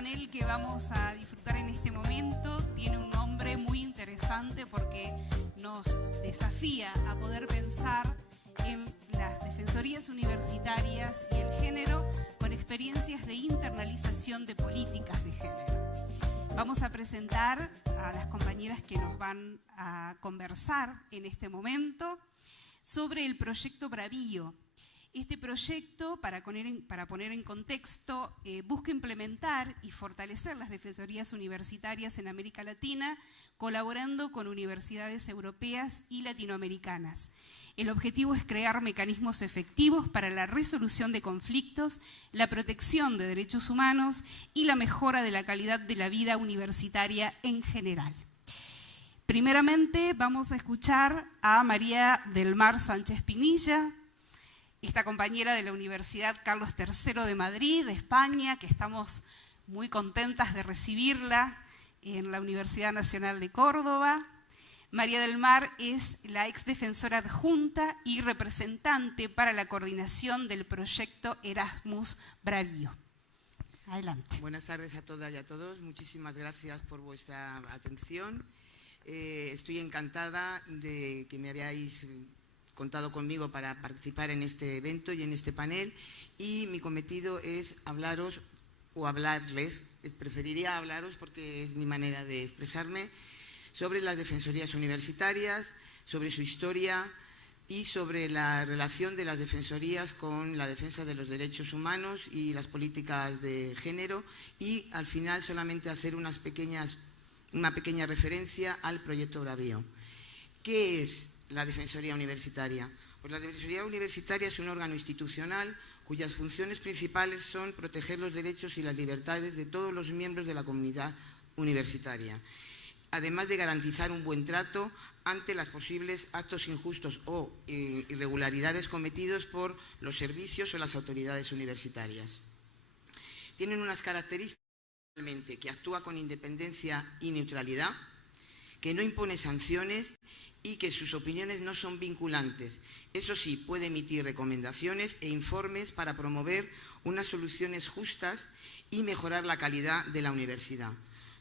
panel que vamos a disfrutar en este momento tiene un nombre muy interesante porque nos desafía a poder pensar en las defensorías universitarias y el género con experiencias de internalización de políticas de género. Vamos a presentar a las compañeras que nos van a conversar en este momento sobre el proyecto Bravío. Este proyecto, para poner en contexto, busca implementar y fortalecer las defensorías universitarias en América Latina, colaborando con universidades europeas y latinoamericanas. El objetivo es crear mecanismos efectivos para la resolución de conflictos, la protección de derechos humanos y la mejora de la calidad de la vida universitaria en general. Primeramente vamos a escuchar a María del Mar Sánchez Pinilla, esta compañera de la Universidad Carlos III de Madrid, de España, que estamos muy contentas de recibirla en la Universidad Nacional de Córdoba. María del Mar es la ex defensora adjunta y representante para la coordinación del proyecto Erasmus Bravío. Adelante. Buenas tardes a todas y a todos. Muchísimas gracias por vuestra atención. Estoy encantada de que me habíais contado conmigo para participar en este evento y en este panel, y mi cometido es hablaros o hablarles, preferiría hablaros porque es mi manera de expresarme, sobre las defensorías universitarias, sobre su historia y sobre la relación de las defensorías con la defensa de los derechos humanos y las políticas de género, y al final solamente hacer una pequeña referencia al proyecto Bravío. ¿Qué es la Defensoría Universitaria? Pues la Defensoría Universitaria es un órgano institucional cuyas funciones principales son proteger los derechos y las libertades de todos los miembros de la comunidad universitaria, además de garantizar un buen trato ante los posibles actos injustos o irregularidades cometidos por los servicios o las autoridades universitarias. Tienen unas características: que actúa con independencia y neutralidad, que no impone sanciones y que sus opiniones no son vinculantes. Eso sí, puede emitir recomendaciones e informes para promover unas soluciones justas y mejorar la calidad de la universidad.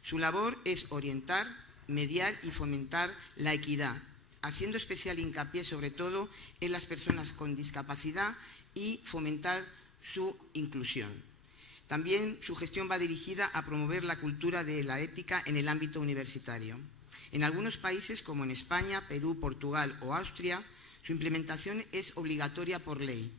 Su labor es orientar, mediar y fomentar la equidad, haciendo especial hincapié sobre todo en las personas con discapacidad y fomentar su inclusión. También su gestión va dirigida a promover la cultura de la ética en el ámbito universitario. En algunos países, como en España, Perú, Portugal o Austria, su implementación es obligatoria por ley,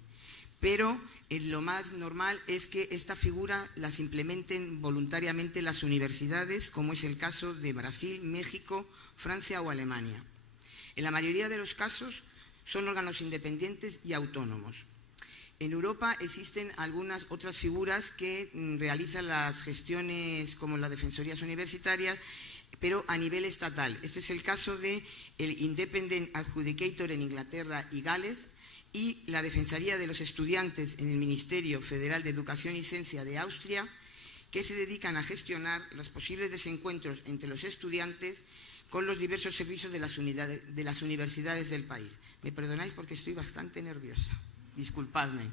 pero lo más normal es que esta figura las implementen voluntariamente las universidades, como es el caso de Brasil, México, Francia o Alemania. En la mayoría de los casos son órganos independientes y autónomos. En Europa existen algunas otras figuras que realizan las gestiones como las defensorías universitarias, pero a nivel estatal. Este es el caso del Independent Adjudicator en Inglaterra y Gales, y la Defensoría de los Estudiantes en el Ministerio Federal de Educación y Ciencia de Austria, que se dedican a gestionar los posibles desencuentros entre los estudiantes con los diversos servicios de las universidades del país. Me perdonáis porque estoy bastante nerviosa. Disculpadme.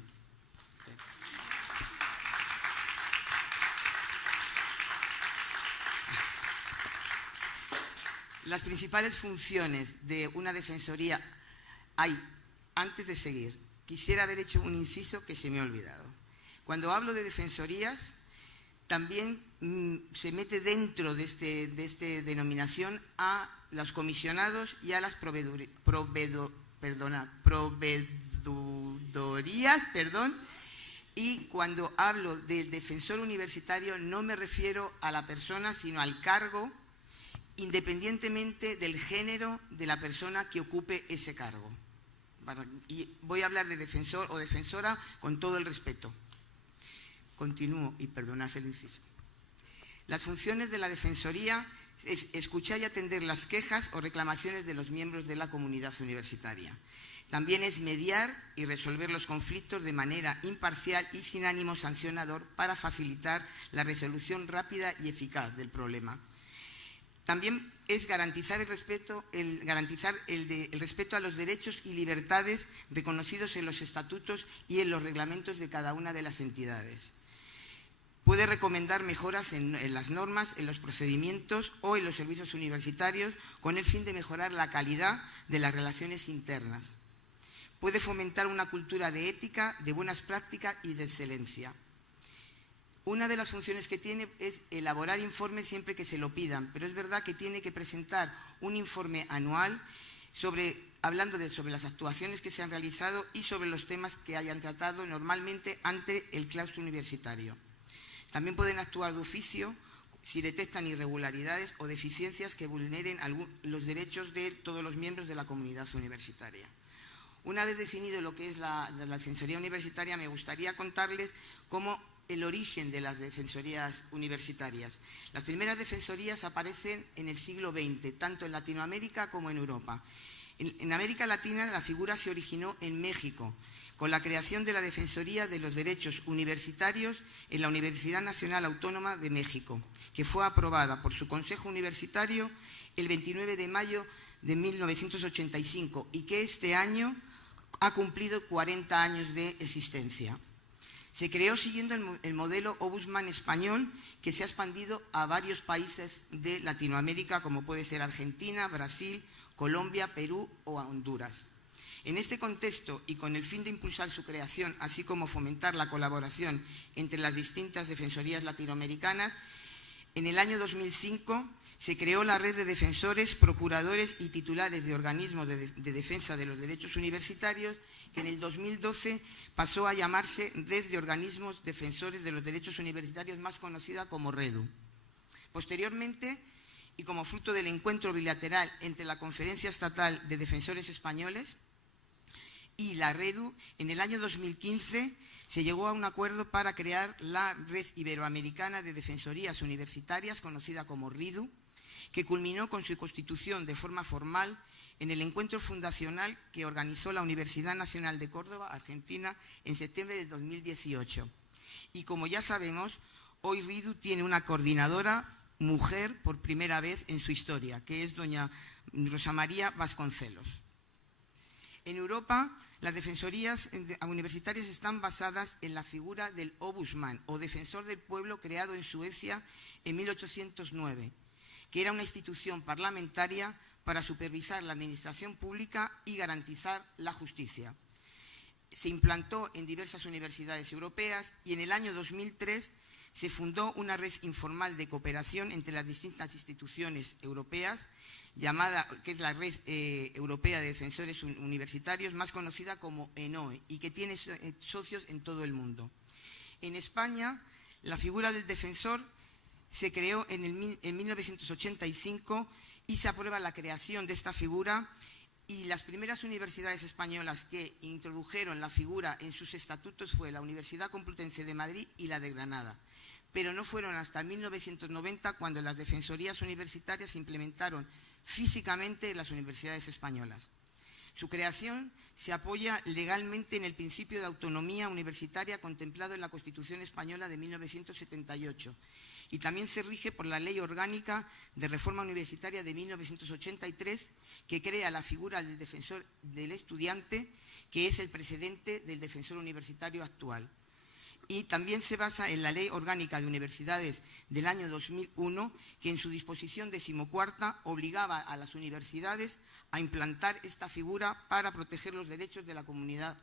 Las principales funciones de una defensoría hay. Antes de seguir, quisiera haber hecho un inciso que se me ha olvidado. Cuando hablo de defensorías, también se mete dentro de esta denominación a los comisionados y a las proveedorías, y cuando hablo del defensor universitario no me refiero a la persona, sino al cargo, independientemente del género de la persona que ocupe ese cargo. Y voy a hablar de defensor o defensora con todo el respeto. Continúo y perdonad el inciso. Las funciones de la defensoría es escuchar y atender las quejas o reclamaciones de los miembros de la comunidad universitaria. También es mediar y resolver los conflictos de manera imparcial y sin ánimo sancionador para facilitar la resolución rápida y eficaz del problema. También es garantizar el respeto a los derechos y libertades reconocidos en los estatutos y en los reglamentos de cada una de las entidades. puede recomendar mejoras en las normas, en los procedimientos o en los servicios universitarios con el fin de mejorar la calidad de las relaciones internas. Puede fomentar una cultura de ética, de buenas prácticas y de excelencia. Una de las funciones que tiene es elaborar informes siempre que se lo pidan, pero es verdad que tiene que presentar un informe anual hablando sobre las actuaciones que se han realizado y sobre los temas que hayan tratado normalmente ante el claustro universitario. También pueden actuar de oficio si detectan irregularidades o deficiencias que vulneren los derechos de todos los miembros de la comunidad universitaria. Una vez definido lo que es la defensoría universitaria, me gustaría contarles cómo el origen de las defensorías universitarias. Las primeras defensorías aparecen en el siglo XX, tanto en Latinoamérica como en Europa. En América Latina la figura se originó en México, con la creación de la Defensoría de los Derechos Universitarios en la Universidad Nacional Autónoma de México, que fue aprobada por su Consejo Universitario el 29 de mayo de 1985 y que este año ha cumplido 40 años de existencia. Se creó siguiendo el modelo Ombudsman español, que se ha expandido a varios países de Latinoamérica, como puede ser Argentina, Brasil, Colombia, Perú o Honduras. En este contexto y con el fin de impulsar su creación, así como fomentar la colaboración entre las distintas defensorías latinoamericanas, en el año 2005 se creó la red de defensores, procuradores y titulares de organismos de defensa de los derechos universitarios, que en el 2012 pasó a llamarse Red de Organismos Defensores de los Derechos Universitarios, más conocida como REDU. Posteriormente, y como fruto del encuentro bilateral entre la Conferencia Estatal de Defensores Españoles y la REDU, en el año 2015 se llegó a un acuerdo para crear la Red Iberoamericana de Defensorías Universitarias, conocida como RIDU, que culminó con su constitución de forma formal en el encuentro fundacional que organizó la Universidad Nacional de Córdoba, Argentina, en septiembre del 2018. Y como ya sabemos, hoy RIDU tiene una coordinadora mujer por primera vez en su historia, que es doña Rosa María Vasconcelos. En Europa, las defensorías universitarias están basadas en la figura del Ombudsman, o defensor del pueblo, creado en Suecia en 1809, que era una institución parlamentaria para supervisar la administración pública y garantizar la justicia. Se implantó en diversas universidades europeas y en el año 2003 se fundó una red informal de cooperación entre las distintas instituciones europeas, que es la Red Europea de Defensores Universitarios, más conocida como ENOE, y que tiene socios en todo el mundo. En España, la figura del defensor se creó en 1985 y se aprueba la creación de esta figura, y las primeras universidades españolas que introdujeron la figura en sus estatutos fue la Universidad Complutense de Madrid y la de Granada. Pero no fueron hasta 1990 cuando las defensorías universitarias se implementaron físicamente en las universidades españolas. Su creación se apoya legalmente en el principio de autonomía universitaria contemplado en la Constitución Española de 1978 y también se rige por la Ley Orgánica de Reforma Universitaria de 1983, que crea la figura del defensor del estudiante, que es el precedente del defensor universitario actual. Y también se basa en la Ley Orgánica de Universidades del año 2001, que en su disposición 14ª obligaba a las universidades a implantar esta figura para proteger los derechos de la comunidad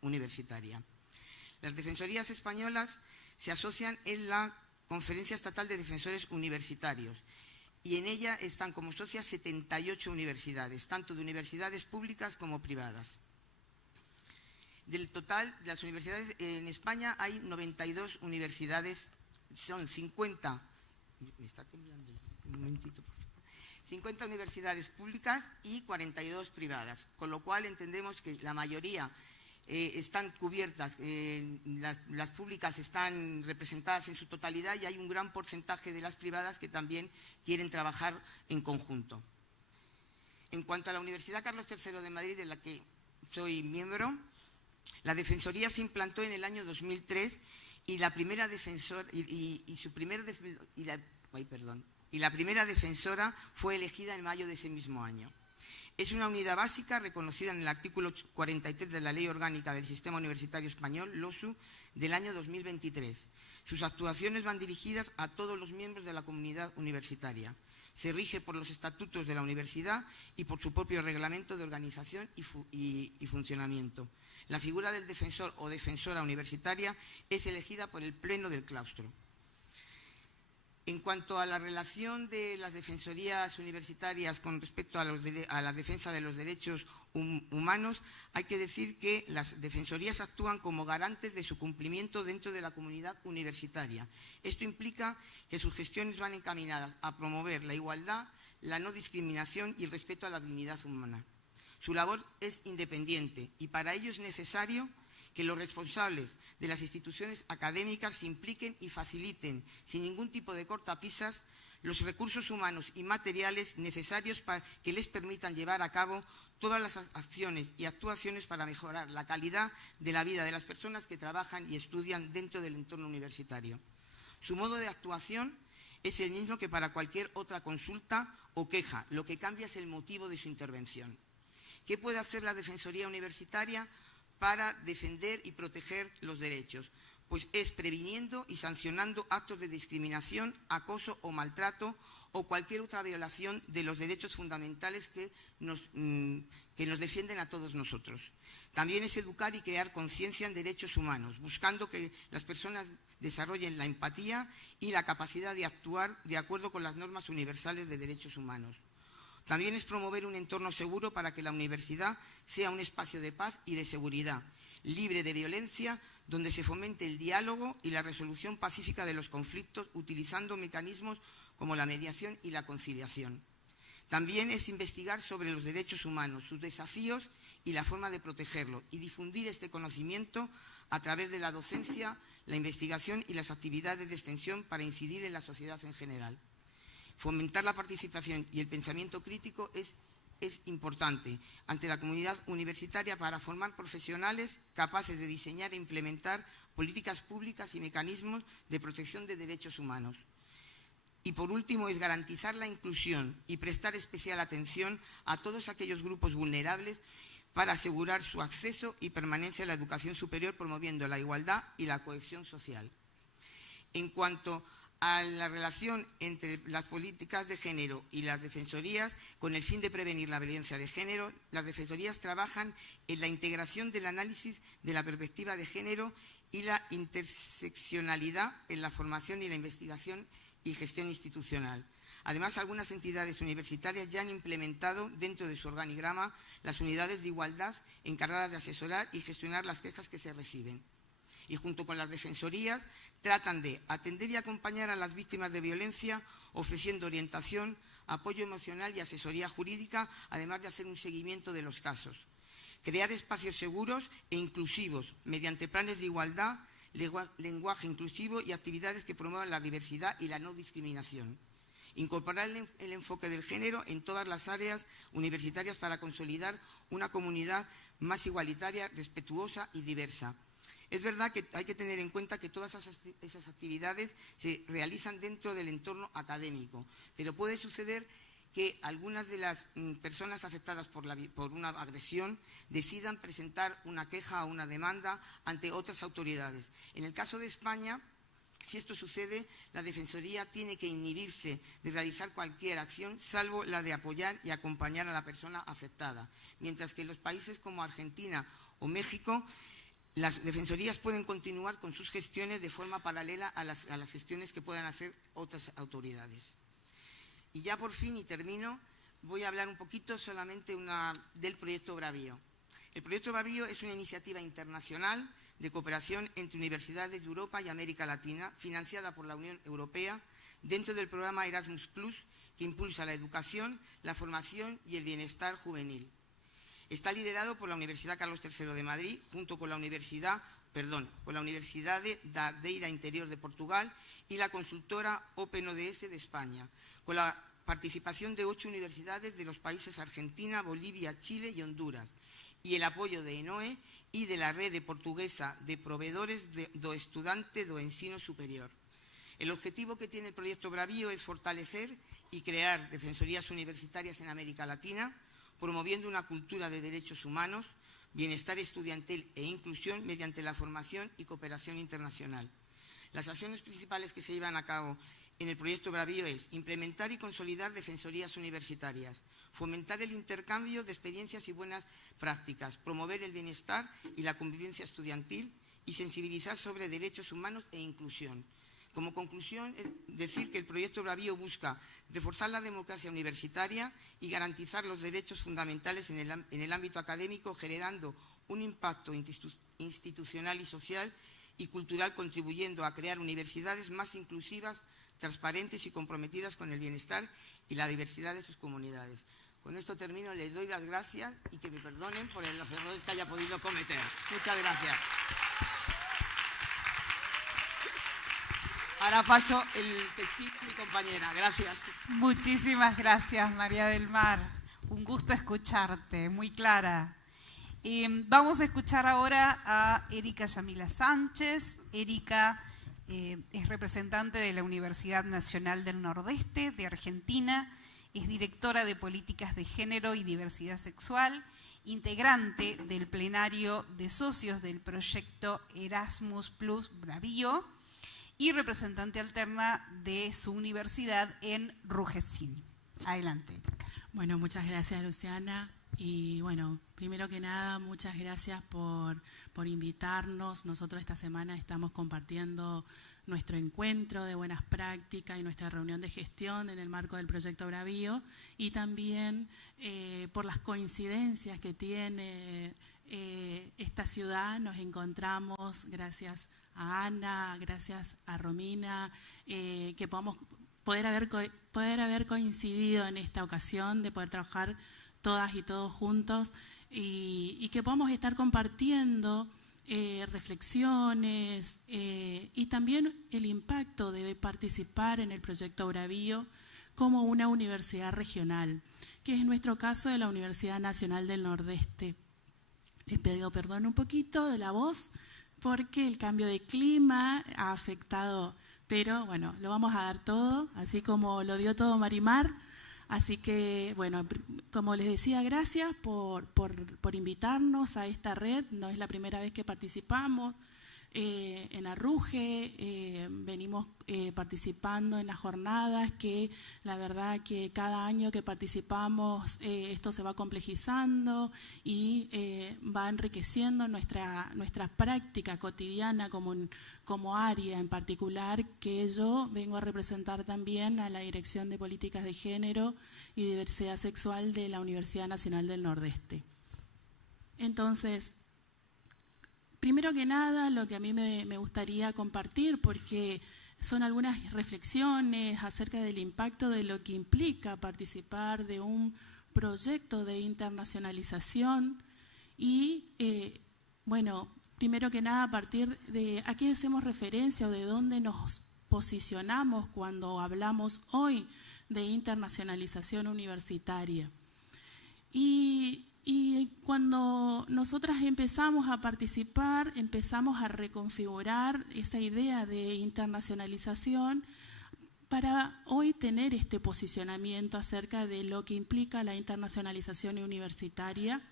universitaria. Las defensorías españolas se asocian en la Conferencia Estatal de Defensores Universitarios y en ella están como socias 78 universidades, tanto de universidades públicas como privadas. Del total de las universidades en España hay 92 universidades, son 50, me está temblando, un momentito, por favor, 50 universidades públicas y 42 privadas, con lo cual entendemos que la mayoría están cubiertas, las públicas están representadas en su totalidad y hay un gran porcentaje de las privadas que también quieren trabajar en conjunto. En cuanto a la Universidad Carlos III de Madrid, de la que soy miembro, la defensoría se implantó en el año 2003 y la primera defensora fue elegida en mayo de ese mismo año. Es una unidad básica reconocida en el artículo 43 de la Ley Orgánica del Sistema Universitario Español, LOSU, del año 2023. Sus actuaciones van dirigidas a todos los miembros de la comunidad universitaria. Se rige por los estatutos de la universidad y por su propio reglamento de organización y funcionamiento. La figura del defensor o defensora universitaria es elegida por el Pleno del claustro. En cuanto a la relación de las defensorías universitarias con respecto a la defensa de los derechos humanos, hay que decir que las defensorías actúan como garantes de su cumplimiento dentro de la comunidad universitaria. Esto implica que sus gestiones van encaminadas a promover la igualdad, la no discriminación y el respeto a la dignidad humana. Su labor es independiente y para ello es necesario que los responsables de las instituciones académicas se impliquen y faciliten, sin ningún tipo de cortapisas, los recursos humanos y materiales necesarios para que les permitan llevar a cabo todas las acciones y actuaciones para mejorar la calidad de la vida de las personas que trabajan y estudian dentro del entorno universitario. Su modo de actuación es el mismo que para cualquier otra consulta o queja, lo que cambia es el motivo de su intervención. ¿Qué puede hacer la Defensoría Universitaria para defender y proteger los derechos? Pues es previniendo y sancionando actos de discriminación, acoso o maltrato o cualquier otra violación de los derechos fundamentales que nos defienden a todos nosotros. También es educar y crear conciencia en derechos humanos, buscando que las personas desarrollen la empatía y la capacidad de actuar de acuerdo con las normas universales de derechos humanos. También es promover un entorno seguro para que la universidad sea un espacio de paz y de seguridad, libre de violencia, donde se fomente el diálogo y la resolución pacífica de los conflictos utilizando mecanismos como la mediación y la conciliación. También es investigar sobre los derechos humanos, sus desafíos y la forma de protegerlos, y difundir este conocimiento a través de la docencia, la investigación y las actividades de extensión para incidir en la sociedad en general. Fomentar la participación y el pensamiento crítico es importante ante la comunidad universitaria para formar profesionales capaces de diseñar e implementar políticas públicas y mecanismos de protección de derechos humanos. Y por último, es garantizar la inclusión y prestar especial atención a todos aquellos grupos vulnerables para asegurar su acceso y permanencia en la educación superior, promoviendo la igualdad y la cohesión social. En cuanto a la relación entre las políticas de género y las defensorías, con el fin de prevenir la violencia de género, las defensorías trabajan en la integración del análisis de la perspectiva de género y la interseccionalidad en la formación y la investigación y gestión institucional. Además, algunas entidades universitarias ya han implementado dentro de su organigrama las unidades de igualdad encargadas de asesorar y gestionar las quejas que se reciben. Y junto con las defensorías tratan de atender y acompañar a las víctimas de violencia, ofreciendo orientación, apoyo emocional y asesoría jurídica, además de hacer un seguimiento de los casos. Crear espacios seguros e inclusivos mediante planes de igualdad, lenguaje inclusivo y actividades que promuevan la diversidad y la no discriminación. Incorporar el enfoque del género en todas las áreas universitarias para consolidar una comunidad más igualitaria, respetuosa y diversa. Es verdad que hay que tener en cuenta que todas esas actividades se realizan dentro del entorno académico, pero puede suceder que algunas de las personas afectadas por una agresión decidan presentar una queja o una demanda ante otras autoridades. En el caso de España, si esto sucede, la Defensoría tiene que inhibirse de realizar cualquier acción, salvo la de apoyar y acompañar a la persona afectada, mientras que en los países como Argentina o México, las defensorías pueden continuar con sus gestiones de forma paralela a las gestiones que puedan hacer otras autoridades. Y ya por fin, y termino, voy a hablar un poquito solamente del proyecto Bravío. El proyecto Bravío es una iniciativa internacional de cooperación entre universidades de Europa y América Latina, financiada por la Unión Europea, dentro del programa Erasmus+, que impulsa la educación, la formación y el bienestar juvenil. Está liderado por la Universidad Carlos III de Madrid, junto con la Universidad da Beira Interior de Portugal y la consultora Open ODS de España, con la participación de 8 universidades de los países Argentina, Bolivia, Chile y Honduras, y el apoyo de ENOE y de la Rede Portuguesa de Proveedores do Estudante do Ensino Superior. El objetivo que tiene el proyecto Bravío es fortalecer y crear defensorías universitarias en América Latina, promoviendo una cultura de derechos humanos, bienestar estudiantil e inclusión mediante la formación y cooperación internacional. Las acciones principales que se llevan a cabo en el proyecto Bravío es implementar y consolidar defensorías universitarias, fomentar el intercambio de experiencias y buenas prácticas, promover el bienestar y la convivencia estudiantil y sensibilizar sobre derechos humanos e inclusión. Como conclusión, es decir que el proyecto Bravío busca reforzar la democracia universitaria y garantizar los derechos fundamentales en el ámbito académico, generando un impacto institucional y social y cultural, contribuyendo a crear universidades más inclusivas, transparentes y comprometidas con el bienestar y la diversidad de sus comunidades. Con esto termino, les doy las gracias y que me perdonen por los errores que haya podido cometer. Muchas gracias. Ahora paso el testigo a mi compañera. Gracias. Muchísimas gracias, María del Mar. Un gusto escucharte, muy clara. Vamos a escuchar ahora a Erika Yamila Sánchez. Erika es representante de la Universidad Nacional del Nordeste de Argentina, es directora de Políticas de Género y Diversidad Sexual, integrante del plenario de socios del proyecto Erasmus Plus Bravío y representante alterna de su universidad en Rugecín. Adelante, Erika. Bueno, muchas gracias, Luciana. Y bueno, primero que nada, muchas gracias por invitarnos. Nosotros esta semana estamos compartiendo nuestro encuentro de buenas prácticas y nuestra reunión de gestión en el marco del proyecto Bravío, y también por las coincidencias que tiene esta ciudad. Nos encontramos gracias a Ana, gracias a Romina, que podamos poder haber coincidido en esta ocasión, de poder trabajar todas y todos juntos, y que podamos estar compartiendo reflexiones y también el impacto de participar en el proyecto Bravío como una universidad regional, que es nuestro caso de la Universidad Nacional del Nordeste. Les pido perdón un poquito de la voz porque el cambio de clima ha afectado, pero bueno, lo vamos a dar todo, así como lo dio todo Marimar. Así que, bueno, como les decía, gracias por invitarnos a esta red. No es la primera vez que participamos en Arruge. Venimos participando en las jornadas, que la verdad que cada año que participamos esto se va complejizando y va enriqueciendo nuestra práctica cotidiana como área en particular, que yo vengo a representar también a la Dirección de Políticas de Género y Diversidad Sexual de la Universidad Nacional del Nordeste. Entonces, primero que nada, lo que a mí me gustaría compartir, porque son algunas reflexiones acerca del impacto de lo que implica participar de un proyecto de internacionalización y, bueno, primero que nada, a partir de a qué hacemos referencia o de dónde nos posicionamos cuando hablamos hoy de internacionalización universitaria. Y cuando nosotras empezamos a participar, empezamos a reconfigurar esa idea de internacionalización para hoy tener este posicionamiento acerca de lo que implica la internacionalización universitaria,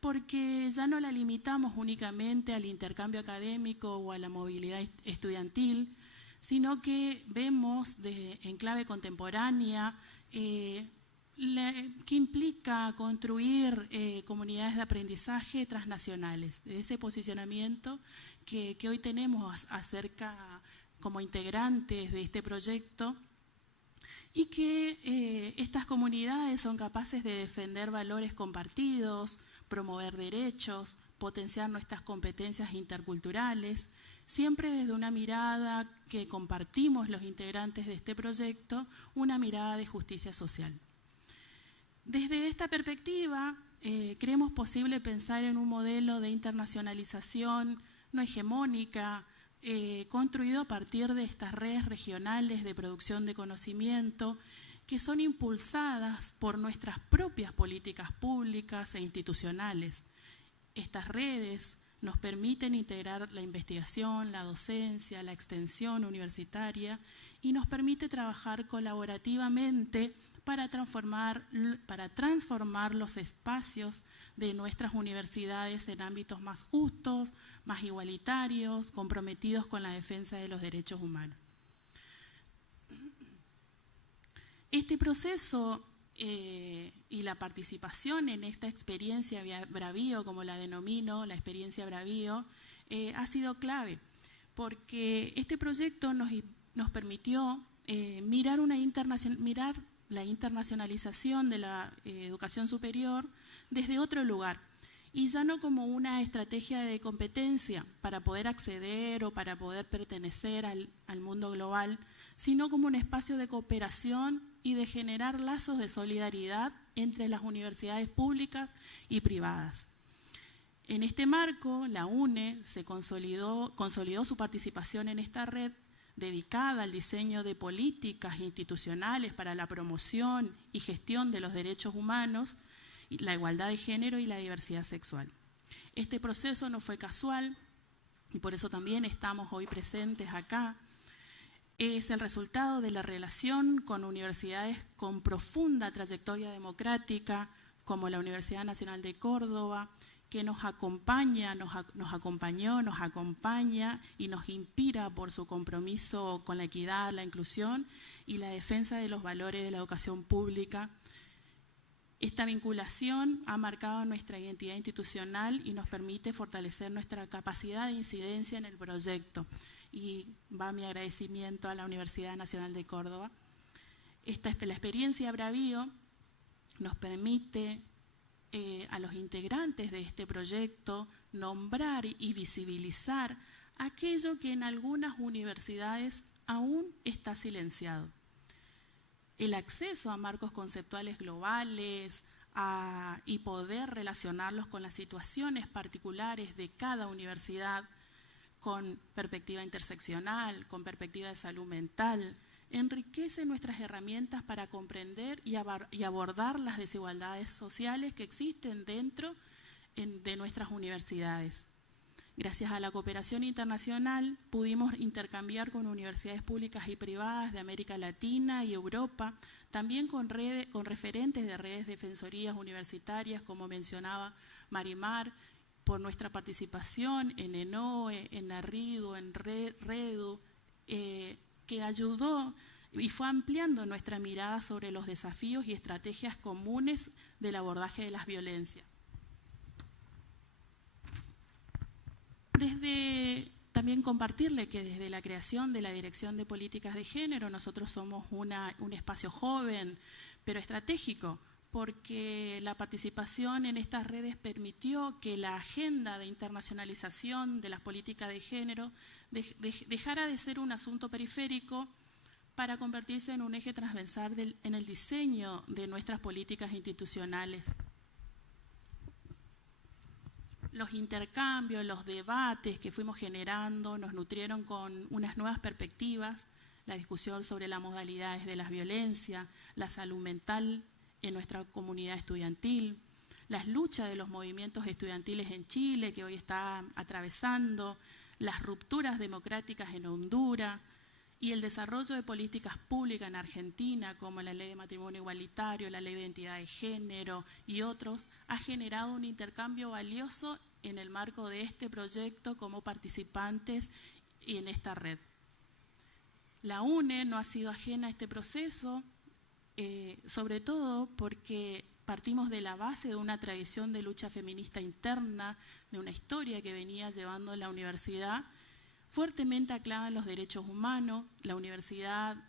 porque ya no la limitamos únicamente al intercambio académico o a la movilidad estudiantil, sino que vemos en clave contemporánea qué implica construir comunidades de aprendizaje transnacionales, de ese posicionamiento que hoy tenemos acerca como integrantes de este proyecto, y que estas comunidades son capaces de defender valores compartidos, promover derechos, potenciar nuestras competencias interculturales, siempre desde una mirada que compartimos los integrantes de este proyecto, una mirada de justicia social. Desde esta perspectiva, creemos posible pensar en un modelo de internacionalización no hegemónica, construido a partir de estas redes regionales de producción de conocimiento, que son impulsadas por nuestras propias políticas públicas e institucionales. Estas redes nos permiten integrar la investigación, la docencia, la extensión universitaria y nos permite trabajar colaborativamente para transformar los espacios de nuestras universidades en ámbitos más justos, más igualitarios, comprometidos con la defensa de los derechos humanos. Este proceso y la participación en esta experiencia Bravío, como la denomino, la experiencia Bravío, ha sido clave, porque este proyecto nos permitió mirar la internacionalización de la educación superior desde otro lugar, y ya no como una estrategia de competencia para poder acceder o para poder pertenecer al mundo global, sino como un espacio de cooperación y de generar lazos de solidaridad entre las universidades públicas y privadas. En este marco, la UNE consolidó su participación en esta red dedicada al diseño de políticas institucionales para la promoción y gestión de los derechos humanos, la igualdad de género y la diversidad sexual. Este proceso no fue casual y por eso también estamos hoy presentes acá. Es el resultado de la relación con universidades con profunda trayectoria democrática, como la Universidad Nacional de Córdoba, que nos acompaña y nos inspira por su compromiso con la equidad, la inclusión y la defensa de los valores de la educación pública. Esta vinculación ha marcado nuestra identidad institucional y nos permite fortalecer nuestra capacidad de incidencia en el proyecto. Y va mi agradecimiento a la Universidad Nacional de Córdoba. La experiencia Bravío nos permite a los integrantes de este proyecto nombrar y visibilizar aquello que en algunas universidades aún está silenciado. El acceso a marcos conceptuales globales y poder relacionarlos con las situaciones particulares de cada universidad, con perspectiva interseccional, con perspectiva de salud mental, enriquece nuestras herramientas para comprender y abordar las desigualdades sociales que existen dentro de nuestras universidades. Gracias a la cooperación internacional pudimos intercambiar con universidades públicas y privadas de América Latina y Europa, también con referentes de redes de defensorías universitarias, como mencionaba Marimar, por nuestra participación en ENOE, en ARRIDU, en REDU, que ayudó y fue ampliando nuestra mirada sobre los desafíos y estrategias comunes del abordaje de las violencias. También compartirle que desde la creación de la Dirección de Políticas de Género nosotros somos un espacio joven, pero estratégico, porque la participación en estas redes permitió que la agenda de internacionalización de las políticas de género dejara de ser un asunto periférico para convertirse en un eje transversal en el diseño de nuestras políticas institucionales. Los intercambios, los debates que fuimos generando nos nutrieron con unas nuevas perspectivas, la discusión sobre las modalidades de las violencias, la salud mental en nuestra comunidad estudiantil, las luchas de los movimientos estudiantiles en Chile que hoy está atravesando, las rupturas democráticas en Honduras y el desarrollo de políticas públicas en Argentina, como la Ley de Matrimonio Igualitario, la Ley de Identidad de Género y otros, ha generado un intercambio valioso en el marco de este proyecto como participantes en esta red. La UNE no ha sido ajena a este proceso, sobre todo porque partimos de la base de una tradición de lucha feminista interna, de una historia que venía llevando la universidad, fuertemente anclada en los derechos humanos.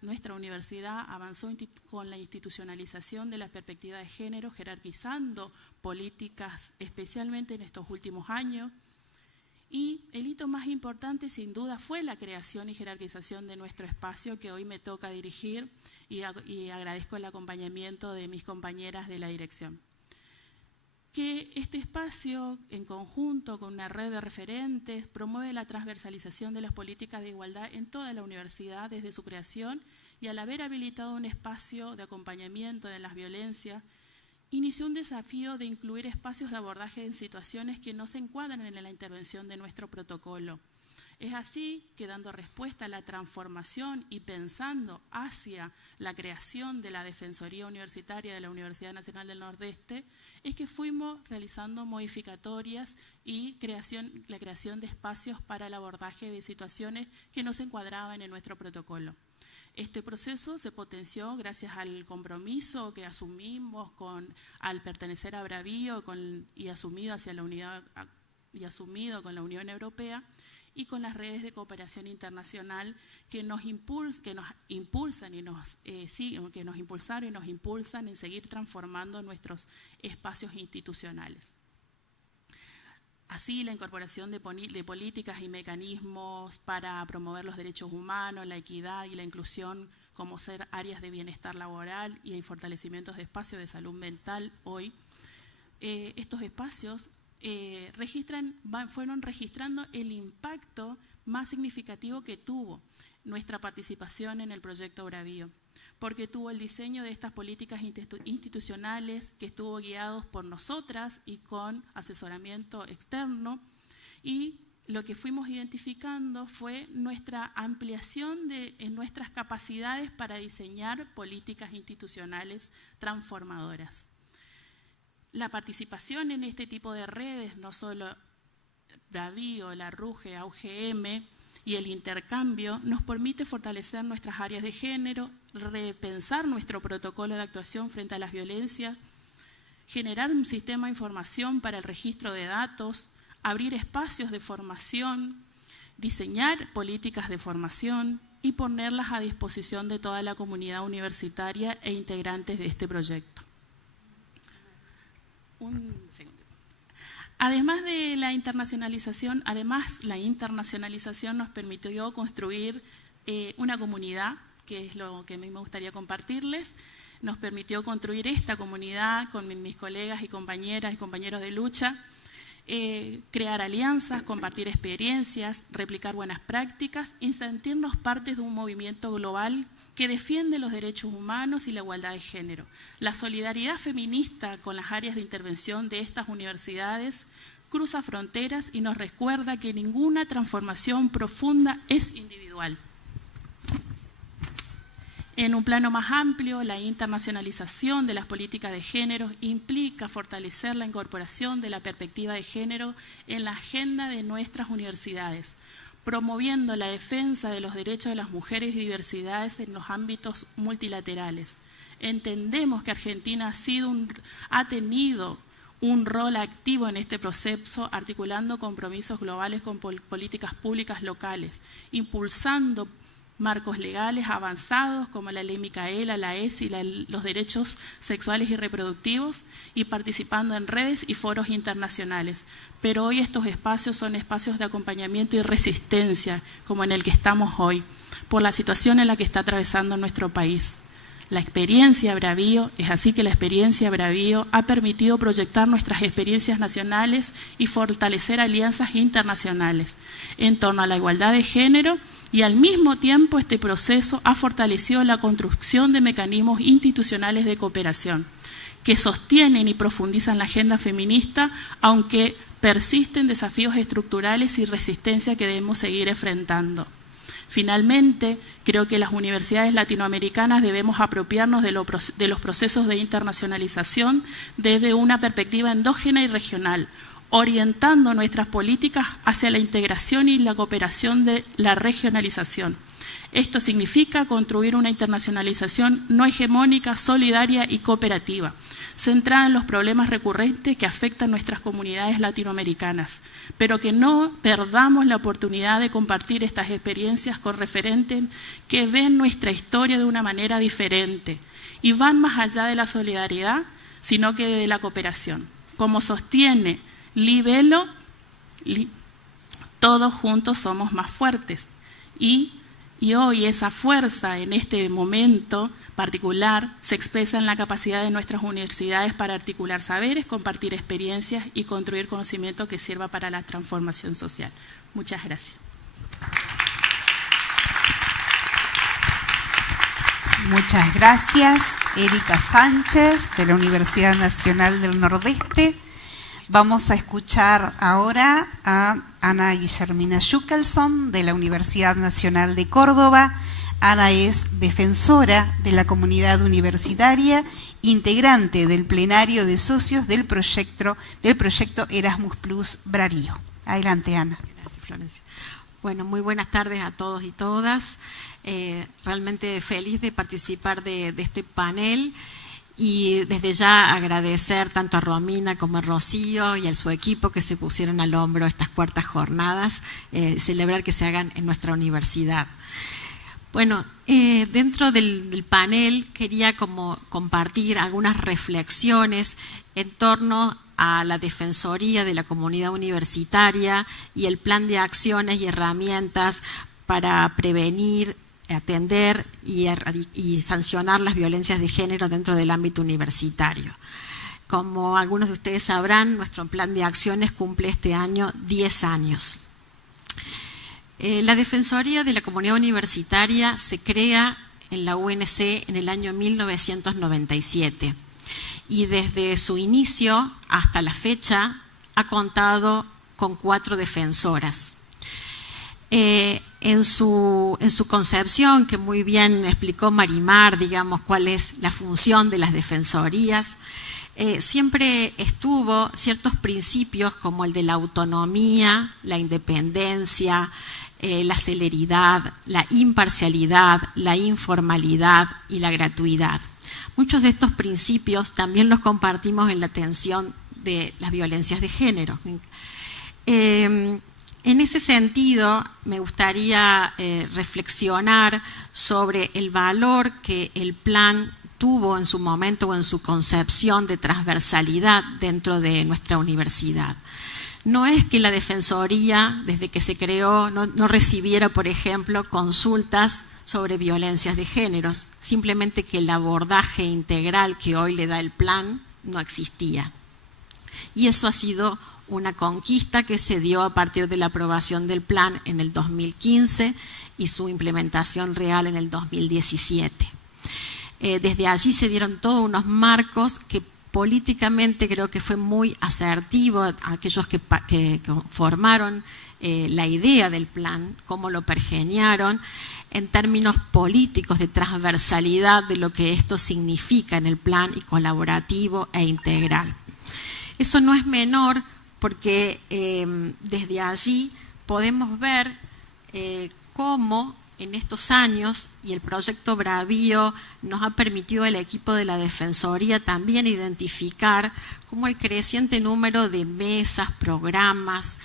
Nuestra universidad avanzó con la institucionalización de la perspectiva de género, jerarquizando políticas, especialmente en estos últimos años. Y el hito más importante, sin duda, fue la creación y jerarquización de nuestro espacio que hoy me toca dirigir y agradezco el acompañamiento de mis compañeras de la dirección. Que este espacio, en conjunto con una red de referentes, promueve la transversalización de las políticas de igualdad en toda la universidad desde su creación y al haber habilitado un espacio de acompañamiento de las violencias inició un desafío de incluir espacios de abordaje en situaciones que no se encuadran en la intervención de nuestro protocolo. Es así que, dando respuesta a la transformación y pensando hacia la creación de la Defensoría Universitaria de la Universidad Nacional del Nordeste, es que fuimos realizando modificatorias y la creación de espacios para el abordaje de situaciones que no se encuadraban en nuestro protocolo. Este proceso se potenció gracias al compromiso que asumimos al pertenecer a Bravío y asumido con la Unión Europea, y con las redes de cooperación internacional que nos impulsaron y nos impulsan en seguir transformando nuestros espacios institucionales. Así, la incorporación de políticas y mecanismos para promover los derechos humanos, la equidad y la inclusión como ser áreas de bienestar laboral y el fortalecimiento de espacios de salud mental hoy. Estos espacios fueron registrando el impacto más significativo que tuvo nuestra participación en el proyecto Bravío, porque tuvo el diseño de estas políticas institucionales que estuvo guiados por nosotras y con asesoramiento externo, y lo que fuimos identificando fue nuestra ampliación en nuestras capacidades para diseñar políticas institucionales transformadoras. La participación en este tipo de redes, no solo Bravío, la RUGE, AUGM y el intercambio, nos permite fortalecer nuestras áreas de género, repensar nuestro protocolo de actuación frente a las violencias, generar un sistema de información para el registro de datos, abrir espacios de formación, diseñar políticas de formación y ponerlas a disposición de toda la comunidad universitaria e integrantes de este proyecto. Además, la internacionalización nos permitió construir una comunidad, que es lo que a mí me gustaría compartirles. Nos permitió construir esta comunidad con mis colegas y compañeras y compañeros de lucha, crear alianzas, compartir experiencias, replicar buenas prácticas y sentirnos partes de un movimiento global que defiende los derechos humanos y la igualdad de género. La solidaridad feminista con las áreas de intervención de estas universidades cruza fronteras y nos recuerda que ninguna transformación profunda es individual. En un plano más amplio, la internacionalización de las políticas de género implica fortalecer la incorporación de la perspectiva de género en la agenda de nuestras universidades, promoviendo la defensa de los derechos de las mujeres y diversidades en los ámbitos multilaterales. Entendemos que Argentina ha tenido un rol activo en este proceso, articulando compromisos globales con políticas públicas locales, impulsando marcos legales avanzados como la Ley Micaela, la ESI, los derechos sexuales y reproductivos, y participando en redes y foros internacionales. Pero hoy estos espacios son espacios de acompañamiento y resistencia, como en el que estamos hoy, por la situación en la que está atravesando nuestro país. La experiencia Bravío, es así que la experiencia Bravío ha permitido proyectar nuestras experiencias nacionales y fortalecer alianzas internacionales en torno a la igualdad de género, y al mismo tiempo este proceso ha fortalecido la construcción de mecanismos institucionales de cooperación que sostienen y profundizan la agenda feminista, aunque persisten desafíos estructurales y resistencia que debemos seguir enfrentando. Finalmente, creo que las universidades latinoamericanas debemos apropiarnos de los procesos de internacionalización desde una perspectiva endógena y regional, orientando nuestras políticas hacia la integración y la cooperación de la regionalización. Esto significa construir una internacionalización no hegemónica, solidaria y cooperativa, centrada en los problemas recurrentes que afectan nuestras comunidades latinoamericanas, pero que no perdamos la oportunidad de compartir estas experiencias con referentes que ven nuestra historia de una manera diferente y van más allá de la solidaridad, sino que de la cooperación. Como sostiene Libelo, todos juntos somos más fuertes. Y hoy esa fuerza en este momento particular se expresa en la capacidad de nuestras universidades para articular saberes, compartir experiencias y construir conocimiento que sirva para la transformación social. Muchas gracias. Muchas gracias. Erika Sánchez, de la Universidad Nacional del Nordeste. Vamos a escuchar ahora a Ana Guillermina Schukelson, de la Universidad Nacional de Córdoba. Ana es defensora de la comunidad universitaria, integrante del plenario de socios del proyecto Erasmus Plus Bravío. Adelante, Ana. Gracias, Florencia. Bueno, muy buenas tardes a todos y todas. Realmente feliz de participar de este panel y desde ya agradecer tanto a Romina como a Rocío y a su equipo que se pusieron al hombro estas cuartas jornadas, celebrar que se hagan en nuestra universidad. Bueno, dentro del panel quería compartir algunas reflexiones en torno a la Defensoría de la Comunidad Universitaria y el plan de acciones y herramientas para prevenir, atender y sancionar las violencias de género dentro del ámbito universitario. Como algunos de ustedes sabrán, nuestro plan de acciones cumple este año 10 años. La Defensoría de la Comunidad Universitaria se crea en la UNC en el año 1997 y desde su inicio hasta la fecha ha contado con 4 defensoras. En su concepción, que muy bien explicó Marimar, digamos, cuál es la función de las defensorías, siempre estuvo ciertos principios como el de la autonomía, la independencia, la celeridad, la imparcialidad, la informalidad y la gratuidad. Muchos de estos principios también los compartimos en la atención de las violencias de género. En ese sentido, me gustaría reflexionar sobre el valor que el plan tuvo en su momento o en su concepción de transversalidad dentro de nuestra universidad. No es que la Defensoría, desde que se creó, no recibiera, por ejemplo, consultas sobre violencias de género, simplemente que el abordaje integral que hoy le da el plan no existía. Y eso ha sido una conquista que se dio a partir de la aprobación del plan en el 2015 y su implementación real en el 2017. Desde allí se dieron todos unos marcos que políticamente creo que fue muy asertivo a aquellos que formaron la idea del plan, cómo lo pergeñaron, en términos políticos de transversalidad de lo que esto significa en el plan y colaborativo e integral. Eso no es menor porque desde allí podemos ver cómo en estos años, y el proyecto Bravío nos ha permitido al equipo de la Defensoría también identificar cómo el creciente número de mesas, programas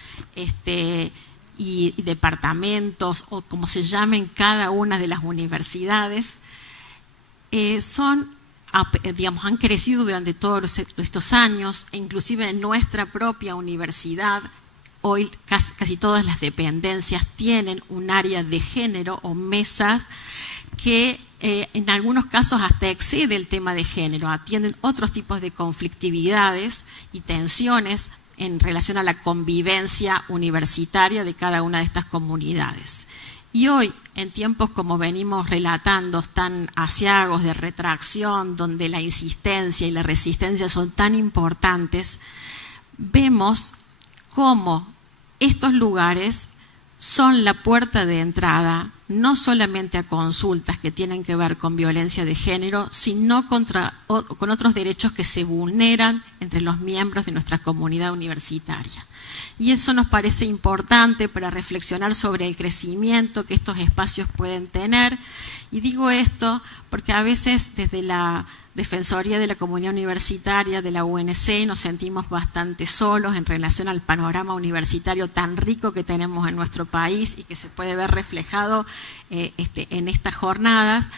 y departamentos, o como se llamen cada una de las universidades, han crecido durante todos estos años, e inclusive en nuestra propia universidad. Hoy casi todas las dependencias tienen un área de género o mesas que en algunos casos hasta excede el tema de género, atienden otros tipos de conflictividades y tensiones en relación a la convivencia universitaria de cada una de estas comunidades. Y hoy, en tiempos como venimos relatando, tan aciagos de retracción, donde la insistencia y la resistencia son tan importantes, vemos cómo estos lugares son la puerta de entrada no solamente a consultas que tienen que ver con violencia de género, sino con otros derechos que se vulneran entre los miembros de nuestra comunidad universitaria. Y eso nos parece importante para reflexionar sobre el crecimiento que estos espacios pueden tener. Y digo esto porque a veces desde la Defensoría de la Comunidad Universitaria de la UNC nos sentimos bastante solos en relación al panorama universitario tan rico que tenemos en nuestro país y que se puede ver reflejado en estas jornadas,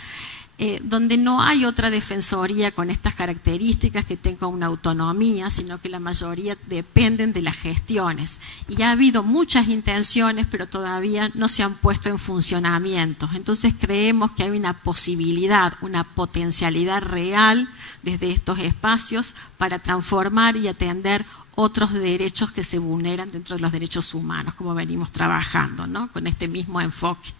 donde no hay otra defensoría con estas características que tenga una autonomía, sino que la mayoría dependen de las gestiones. Y ha habido muchas intenciones, pero todavía no se han puesto en funcionamiento. Entonces creemos que hay una posibilidad, una potencialidad real desde estos espacios para transformar y atender otros derechos que se vulneran dentro de los derechos humanos, como venimos trabajando, ¿no? Con este mismo enfoque.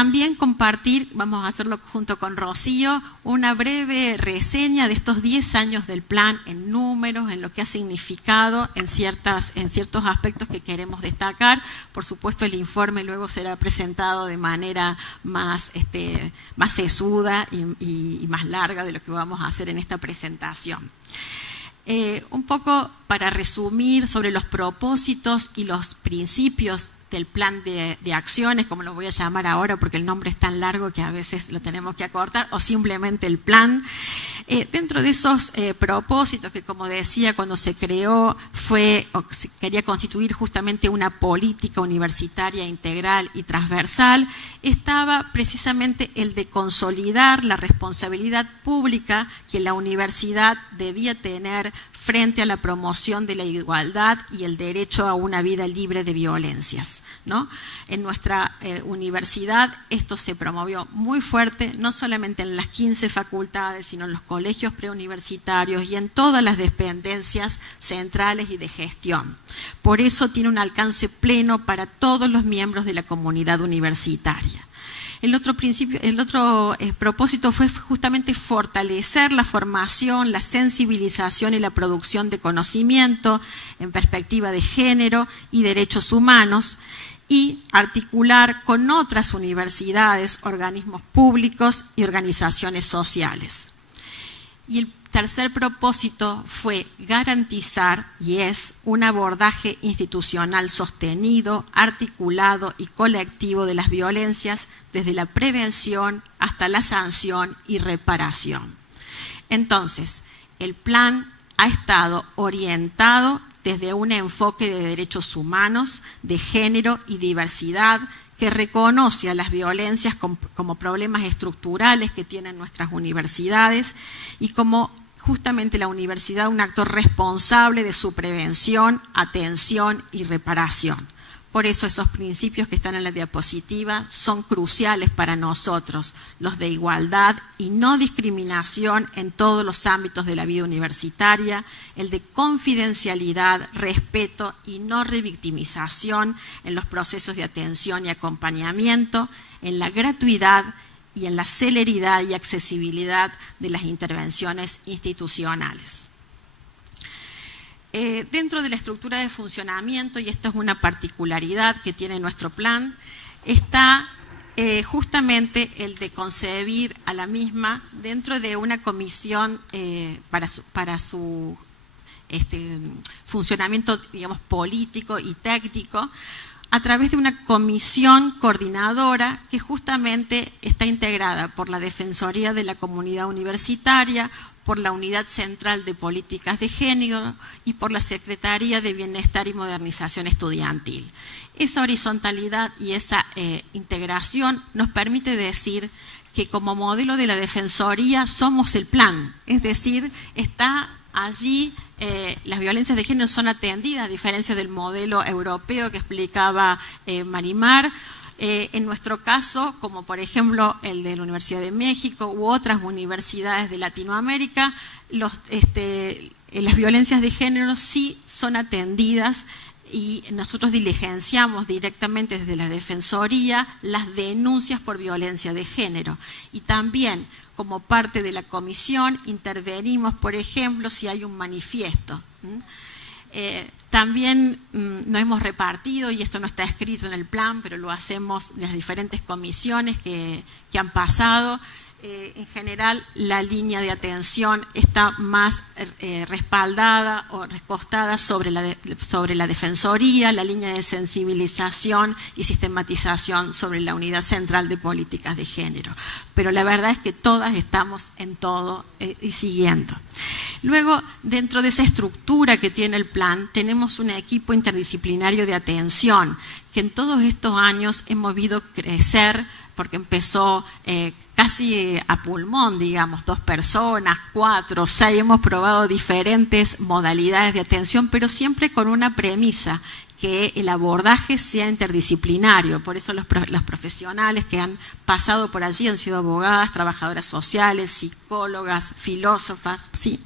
también compartir, vamos a hacerlo junto con Rocío, una breve reseña de estos 10 años del plan en números, en lo que ha significado en ciertos aspectos que queremos destacar. Por supuesto, el informe luego será presentado de manera más sesuda y más larga de lo que vamos a hacer en esta presentación. Un poco para resumir sobre los propósitos y los principios del plan de acciones, como lo voy a llamar ahora porque el nombre es tan largo que a veces lo tenemos que acortar, o simplemente el plan. Dentro de esos propósitos que, como decía, cuando se creó se quería constituir justamente una política universitaria integral y transversal, estaba precisamente el de consolidar la responsabilidad pública que la universidad debía tener frente a la promoción de la igualdad y el derecho a una vida libre de violencias, ¿no? En nuestra universidad esto se promovió muy fuerte, no solamente en las 15 facultades, sino en los colegios preuniversitarios y en todas las dependencias centrales y de gestión. Por eso tiene un alcance pleno para todos los miembros de la comunidad universitaria. El otro propósito fue justamente fortalecer la formación, la sensibilización y la producción de conocimiento en perspectiva de género y derechos humanos, y articular con otras universidades, organismos públicos y organizaciones sociales. Y el tercer propósito fue garantizar, y es, un abordaje institucional sostenido, articulado y colectivo de las violencias desde la prevención hasta la sanción y reparación. Entonces, el plan ha estado orientado desde un enfoque de derechos humanos, de género y diversidad, que reconoce a las violencias como problemas estructurales que tienen nuestras universidades y como justamente la universidad un actor responsable de su prevención, atención y reparación. Por eso esos principios que están en la diapositiva son cruciales para nosotros, los de igualdad y no discriminación en todos los ámbitos de la vida universitaria, el de confidencialidad, respeto y no revictimización en los procesos de atención y acompañamiento, en la gratuidad y en la celeridad y accesibilidad de las intervenciones institucionales. Dentro de la estructura de funcionamiento, y esto es una particularidad que tiene nuestro plan, está justamente el de concebir a la misma dentro de una comisión para su funcionamiento, digamos, político y técnico, a través de una comisión coordinadora que justamente está integrada por la Defensoría de la Comunidad Universitaria, por la Unidad Central de Políticas de Género y por la Secretaría de Bienestar y Modernización Estudiantil. Esa horizontalidad y esa integración nos permite decir que como modelo de la Defensoría somos el plan, es decir, está allí, las violencias de género son atendidas, a diferencia del modelo europeo que explicaba Marimar. En nuestro caso, como por ejemplo el de la Universidad de México u otras universidades de Latinoamérica, las violencias de género sí son atendidas y nosotros diligenciamos directamente desde la Defensoría las denuncias por violencia de género. Y también, como parte de la comisión, intervenimos, por ejemplo, si hay un manifiesto. También nos hemos repartido, y esto no está escrito en el plan, pero lo hacemos en las diferentes comisiones que han pasado. En general, la línea de atención está más respaldada o recostada sobre la Defensoría, la línea de sensibilización y sistematización sobre la Unidad Central de Políticas de Género. Pero la verdad es que todas estamos en todo y siguiendo. Luego, dentro de esa estructura que tiene el plan, tenemos un equipo interdisciplinario de atención que en todos estos años hemos visto crecer, porque empezó casi a pulmón, digamos, 2 personas, 4, 6, hemos probado diferentes modalidades de atención, pero siempre con una premisa, que el abordaje sea interdisciplinario. Por eso los profesionales que han pasado por allí han sido abogadas, trabajadoras sociales, psicólogas, filósofas, ¿sí?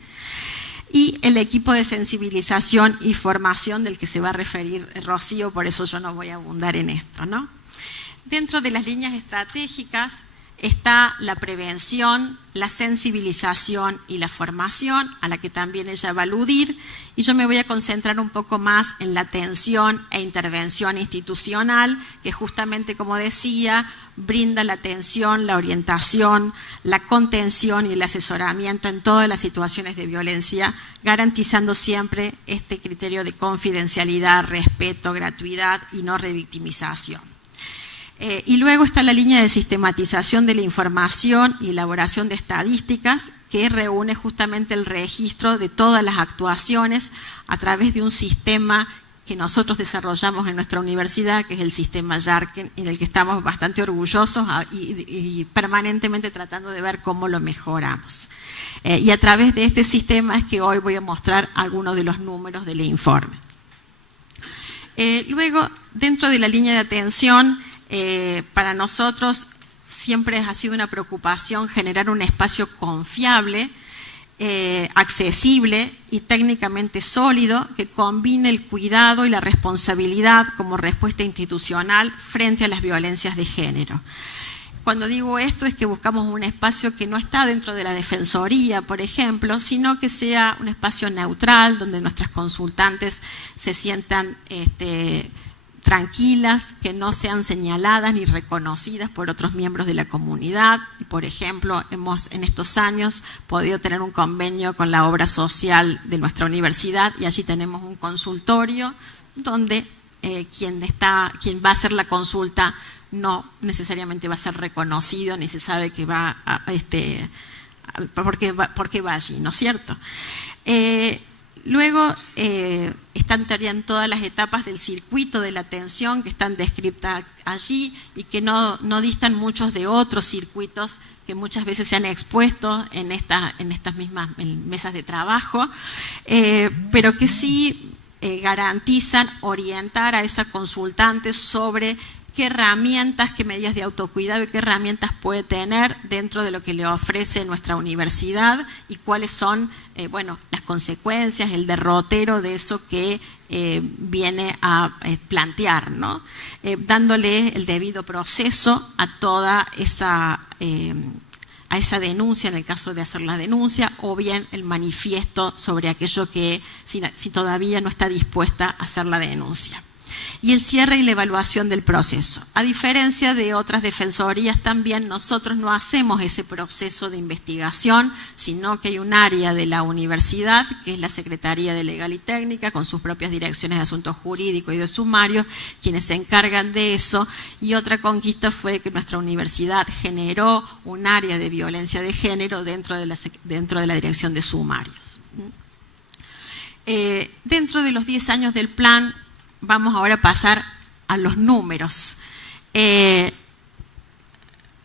Y el equipo de sensibilización y formación del que se va a referir Rocío, por eso yo no voy a abundar en esto, ¿no? Dentro de las líneas estratégicas está la prevención, la sensibilización y la formación, a la que también ella va a aludir, y yo me voy a concentrar un poco más en la atención e intervención institucional, que justamente, como decía, brinda la atención, la orientación, la contención y el asesoramiento en todas las situaciones de violencia, garantizando siempre este criterio de confidencialidad, respeto, gratuidad y no revictimización. Y luego está la línea de sistematización de la información y elaboración de estadísticas, que reúne justamente el registro de todas las actuaciones a través de un sistema que nosotros desarrollamos en nuestra universidad, que es el sistema Yarken, en el que estamos bastante orgullosos y permanentemente tratando de ver cómo lo mejoramos. Y a través de este sistema es que hoy voy a mostrar algunos de los números del informe. Luego, dentro de la línea de atención, para nosotros siempre ha sido una preocupación generar un espacio confiable, accesible y técnicamente sólido, que combine el cuidado y la responsabilidad como respuesta institucional frente a las violencias de género. Cuando digo esto es que buscamos un espacio que no está dentro de la Defensoría, por ejemplo, sino que sea un espacio neutral donde nuestras consultantes se sientan tranquilas, que no sean señaladas ni reconocidas por otros miembros de la comunidad. Por ejemplo, hemos en estos años podido tener un convenio con la obra social de nuestra universidad y allí tenemos un consultorio donde quien va a hacer la consulta no necesariamente va a ser reconocido ni se sabe que va por qué va allí, ¿no es cierto? Luego están en todas las etapas del circuito de la atención que están descritas allí y que no distan muchos de otros circuitos que muchas veces se han expuesto en estas mismas mesas de trabajo, pero que sí garantizan orientar a esa consultante sobre qué herramientas, qué medidas de autocuidado y qué herramientas puede tener dentro de lo que le ofrece nuestra universidad y cuáles son las consecuencias, el derrotero de eso que viene a plantear, ¿no? Dándole el debido proceso a toda esa denuncia en el caso de hacer la denuncia, o bien el manifiesto sobre aquello que si todavía no está dispuesta a hacer la denuncia. Y el cierre y la evaluación del proceso. A diferencia de otras defensorías también, nosotros no hacemos ese proceso de investigación, sino que hay un área de la universidad, que es la Secretaría de Legal y Técnica, con sus propias direcciones de asuntos jurídicos y de sumarios, quienes se encargan de eso. Y otra conquista fue que nuestra universidad generó un área de violencia de género dentro de la dirección de sumarios. Dentro de los 10 años del plan, vamos ahora a pasar a los números.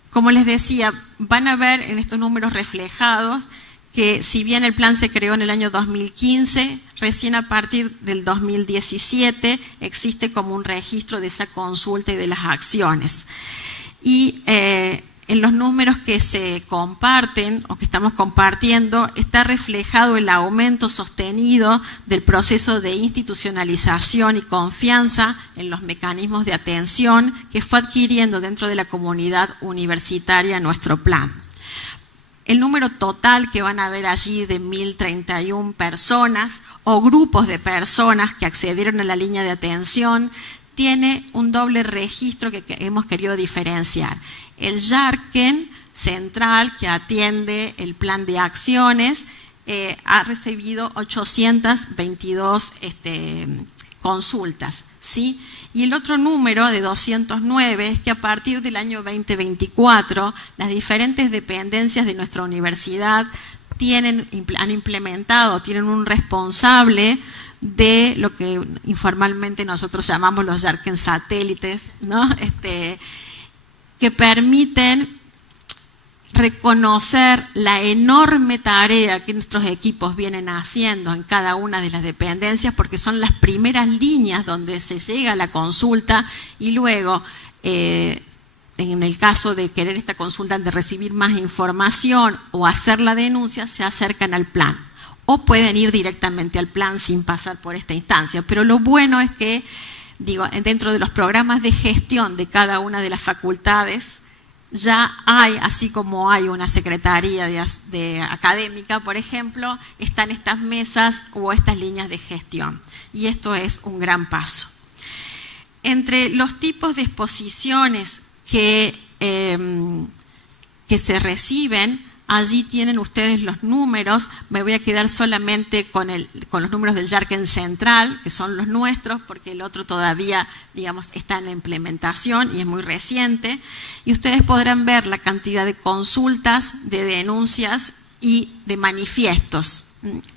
Como les decía, van a ver en estos números reflejados que si bien el plan se creó en el año 2015, recién a partir del 2017 existe como un registro de esa consulta y de las acciones. Y en los números que se comparten o que estamos compartiendo está reflejado el aumento sostenido del proceso de institucionalización y confianza en los mecanismos de atención que fue adquiriendo dentro de la comunidad universitaria nuestro plan. El número total que van a ver allí de 1.031 personas o grupos de personas que accedieron a la línea de atención tiene un doble registro que hemos querido diferenciar. El Yarken central, que atiende el plan de acciones, ha recibido 822 consultas, ¿sí? Y el otro número de 209 es que a partir del año 2024 las diferentes dependencias de nuestra universidad han implementado, tienen un responsable de lo que informalmente nosotros llamamos los Yarken satélites, ¿no? Que permiten reconocer la enorme tarea que nuestros equipos vienen haciendo en cada una de las dependencias, porque son las primeras líneas donde se llega a la consulta y luego, en el caso de querer esta consulta, de recibir más información o hacer la denuncia, se acercan al plan. O pueden ir directamente al plan sin pasar por esta instancia. Pero lo bueno es que dentro de los programas de gestión de cada una de las facultades, ya hay, así como hay una secretaría de académica, por ejemplo, están estas mesas o estas líneas de gestión. Y esto es un gran paso. Entre los tipos de exposiciones que se reciben, allí tienen ustedes los números. Me voy a quedar solamente con los números del Yarken Central, que son los nuestros, porque el otro todavía, digamos, está en la implementación y es muy reciente. Y ustedes podrán ver la cantidad de consultas, de denuncias y de manifiestos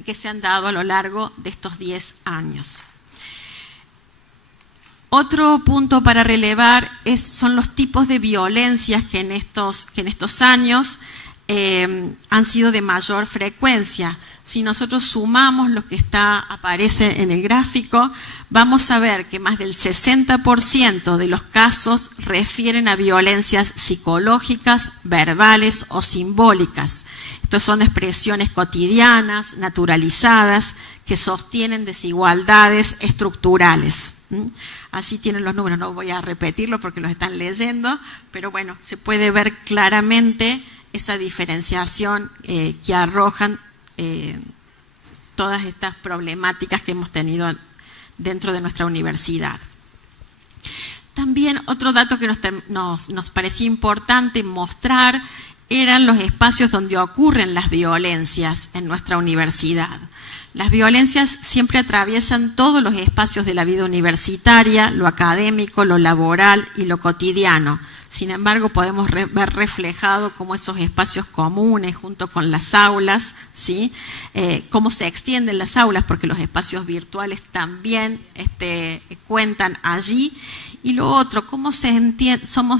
que se han dado a lo largo de estos 10 años. Otro punto para relevar son los tipos de violencias que en estos años han sido de mayor frecuencia. Si nosotros sumamos lo que aparece en el gráfico, vamos a ver que más del 60% de los casos refieren a violencias psicológicas, verbales o simbólicas. Estas son expresiones cotidianas, naturalizadas, que sostienen desigualdades estructurales. Allí tienen los números, no voy a repetirlo porque los están leyendo, pero bueno, se puede ver claramente esa diferenciación que arrojan todas estas problemáticas que hemos tenido dentro de nuestra universidad. También otro dato que nos parecía importante mostrar eran los espacios donde ocurren las violencias en nuestra universidad. Las violencias siempre atraviesan todos los espacios de la vida universitaria, lo académico, lo laboral y lo cotidiano. Sin embargo, podemos ver reflejado cómo esos espacios comunes junto con las aulas, ¿sí? Cómo se extienden las aulas, porque los espacios virtuales también cuentan allí. Y lo otro, cómo se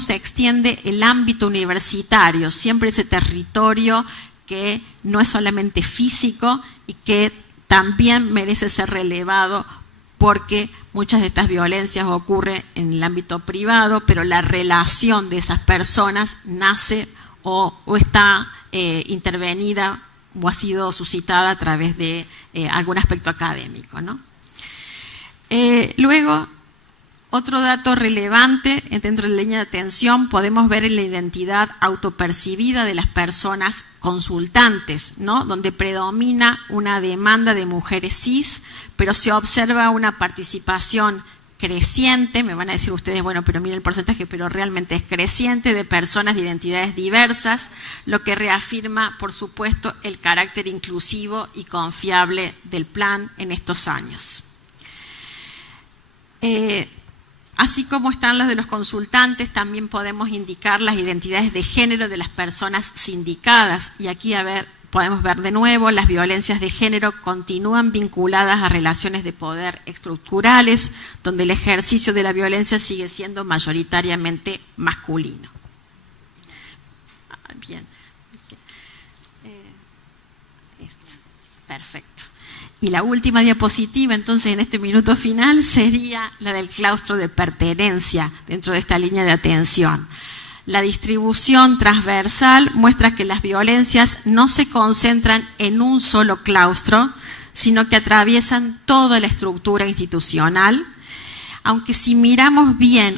extiende el ámbito universitario, siempre ese territorio que no es solamente físico y que también merece ser relevado, porque muchas de estas violencias ocurren en el ámbito privado, pero la relación de esas personas nace o está intervenida o ha sido suscitada a través de algún aspecto académico, ¿no? Luego, otro dato relevante dentro de la línea de atención, podemos ver en la identidad autopercibida de las personas consultantes, ¿no? Donde predomina una demanda de mujeres cis, pero se observa una participación creciente, me van a decir ustedes, bueno, pero miren el porcentaje, pero realmente es creciente, de personas de identidades diversas, lo que reafirma, por supuesto, el carácter inclusivo y confiable del plan en estos años. Así como están las de los consultantes, también podemos indicar las identidades de género de las personas sindicadas. Y aquí, podemos ver de nuevo, las violencias de género continúan vinculadas a relaciones de poder estructurales, donde el ejercicio de la violencia sigue siendo mayoritariamente masculino. Bien. Perfecto. Y la última diapositiva, entonces, en este minuto final, sería la del claustro de pertenencia dentro de esta línea de atención. La distribución transversal muestra que las violencias no se concentran en un solo claustro, sino que atraviesan toda la estructura institucional. Aunque si miramos bien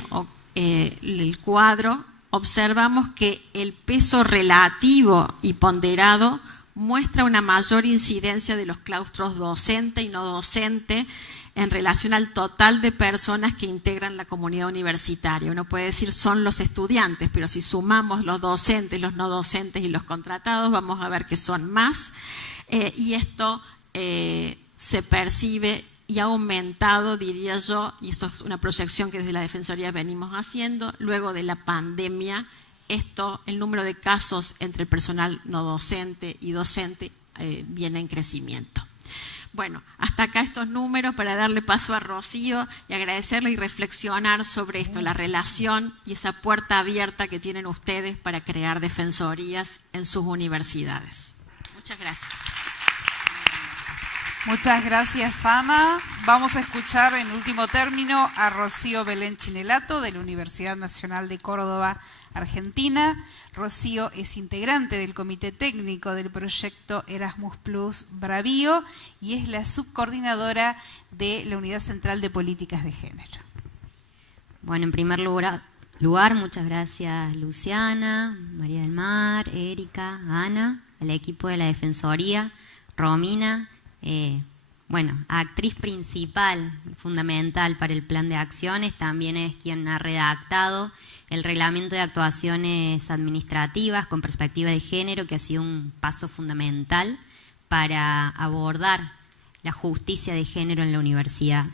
el cuadro, observamos que el peso relativo y ponderado muestra una mayor incidencia de los claustros docente y no docente en relación al total de personas que integran la comunidad universitaria. Uno puede decir son los estudiantes, pero si sumamos los docentes, los no docentes y los contratados, vamos a ver que son más. Y esto se percibe y ha aumentado, diría yo, y eso es una proyección que desde la Defensoría venimos haciendo, luego de la pandemia. El número de casos entre el personal no docente y docente viene en crecimiento. Bueno, hasta acá estos números para darle paso a Rocío y agradecerle y reflexionar sobre esto, la relación y esa puerta abierta que tienen ustedes para crear defensorías en sus universidades. Muchas gracias. Muchas gracias, Ana. Vamos a escuchar en último término a Rocío Belén Chinelato de la Universidad Nacional de Córdoba, Argentina. Rocío es integrante del Comité Técnico del proyecto Erasmus Plus Bravío y es la subcoordinadora de la Unidad Central de Políticas de Género. Bueno, en primer lugar, muchas gracias Luciana, María del Mar, Erika, Ana, al equipo de la Defensoría, Romina, actriz principal, fundamental para el plan de acciones, también es quien ha redactado el reglamento de actuaciones administrativas con perspectiva de género, que ha sido un paso fundamental para abordar la justicia de género en la universidad.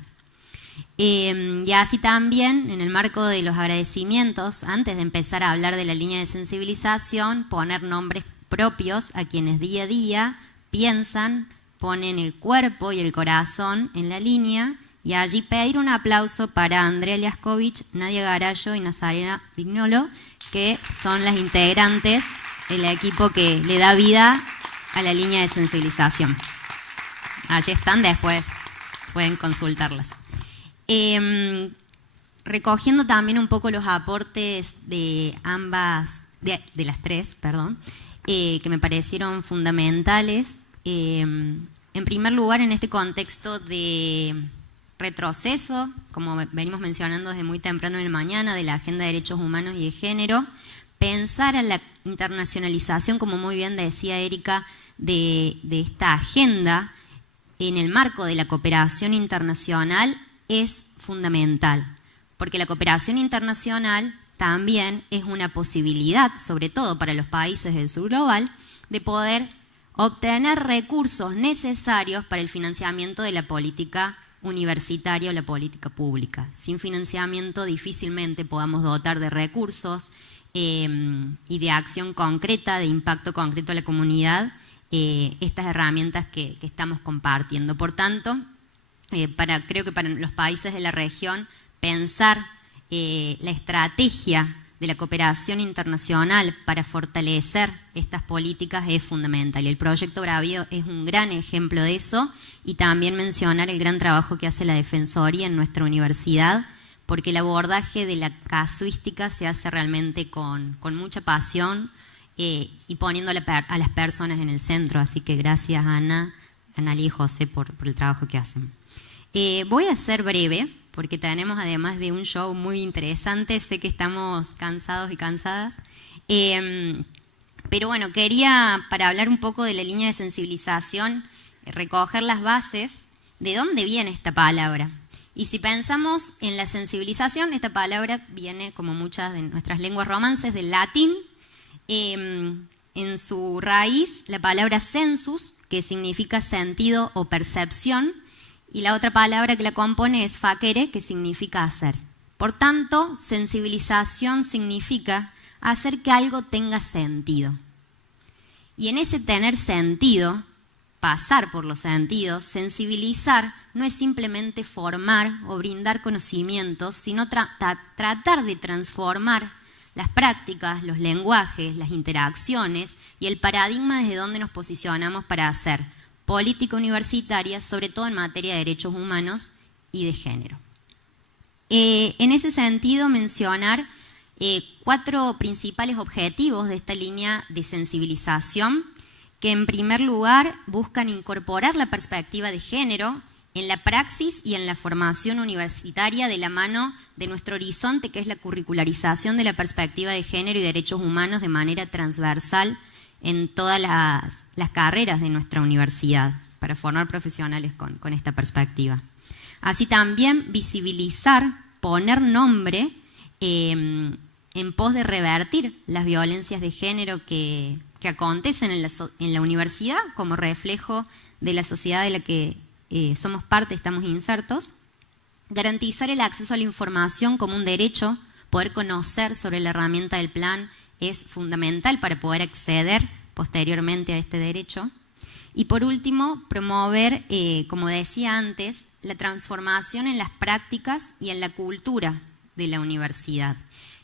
Y así también, en el marco de los agradecimientos, antes de empezar a hablar de la línea de sensibilización, poner nombres propios a quienes día a día piensan, ponen el cuerpo y el corazón en la línea, y allí pedir un aplauso para Andrea Liaskovich, Nadia Garallo y Nazarena Vignolo, que son las integrantes del equipo que le da vida a la línea de sensibilización. Allí están, después pueden consultarlas. Recogiendo también un poco los aportes de de las tres, que me parecieron fundamentales. En primer lugar, en este contexto de retroceso, como venimos mencionando desde muy temprano en la mañana, de la Agenda de Derechos Humanos y de Género, pensar a la internacionalización, como muy bien decía Erika, de esta agenda en el marco de la cooperación internacional es fundamental, porque la cooperación internacional también es una posibilidad, sobre todo para los países del sur global, de poder obtener recursos necesarios para el financiamiento de la política universitaria o la política pública. Sin financiamiento difícilmente podamos dotar de recursos y de acción concreta, de impacto concreto a la comunidad, estas herramientas que estamos compartiendo. Por tanto, creo que para los países de la región, pensar la estrategia de la cooperación internacional para fortalecer estas políticas es fundamental. Y el proyecto Bravío es un gran ejemplo de eso, y también mencionar el gran trabajo que hace la Defensoría en nuestra universidad, porque el abordaje de la casuística se hace realmente con mucha pasión y poniendo a las personas en el centro. Así que gracias Ana, Analí y José por el trabajo que hacen. Voy a ser breve, porque tenemos además de un show muy interesante, sé que estamos cansados y cansadas, pero bueno, quería, para hablar un poco de la línea de sensibilización, recoger las bases de dónde viene esta palabra. Y si pensamos en la sensibilización, esta palabra viene, como muchas de nuestras lenguas romances, del latín. En su raíz, la palabra sensus, que significa sentido o percepción, y la otra palabra que la compone es facere, que significa hacer. Por tanto, sensibilización significa hacer que algo tenga sentido. Y en ese tener sentido, pasar por los sentidos, sensibilizar no es simplemente formar o brindar conocimientos, sino tratar de transformar las prácticas, los lenguajes, las interacciones y el paradigma desde donde nos posicionamos para hacer política universitaria, sobre todo en materia de derechos humanos y de género. En ese sentido, mencionar 4 principales objetivos de esta línea de sensibilización, que en primer lugar buscan incorporar la perspectiva de género en la praxis y en la formación universitaria de la mano de nuestro horizonte, que es la curricularización de la perspectiva de género y derechos humanos de manera transversal en todas las carreras de nuestra universidad, para formar profesionales con esta perspectiva. Así también visibilizar, poner nombre en pos de revertir las violencias de género que acontecen en la universidad como reflejo de la sociedad de la que somos parte, estamos insertos. Garantizar el acceso a la información como un derecho, poder conocer sobre la herramienta del plan es fundamental para poder acceder posteriormente a este derecho. Y por último, promover, como decía antes, la transformación en las prácticas y en la cultura de la universidad.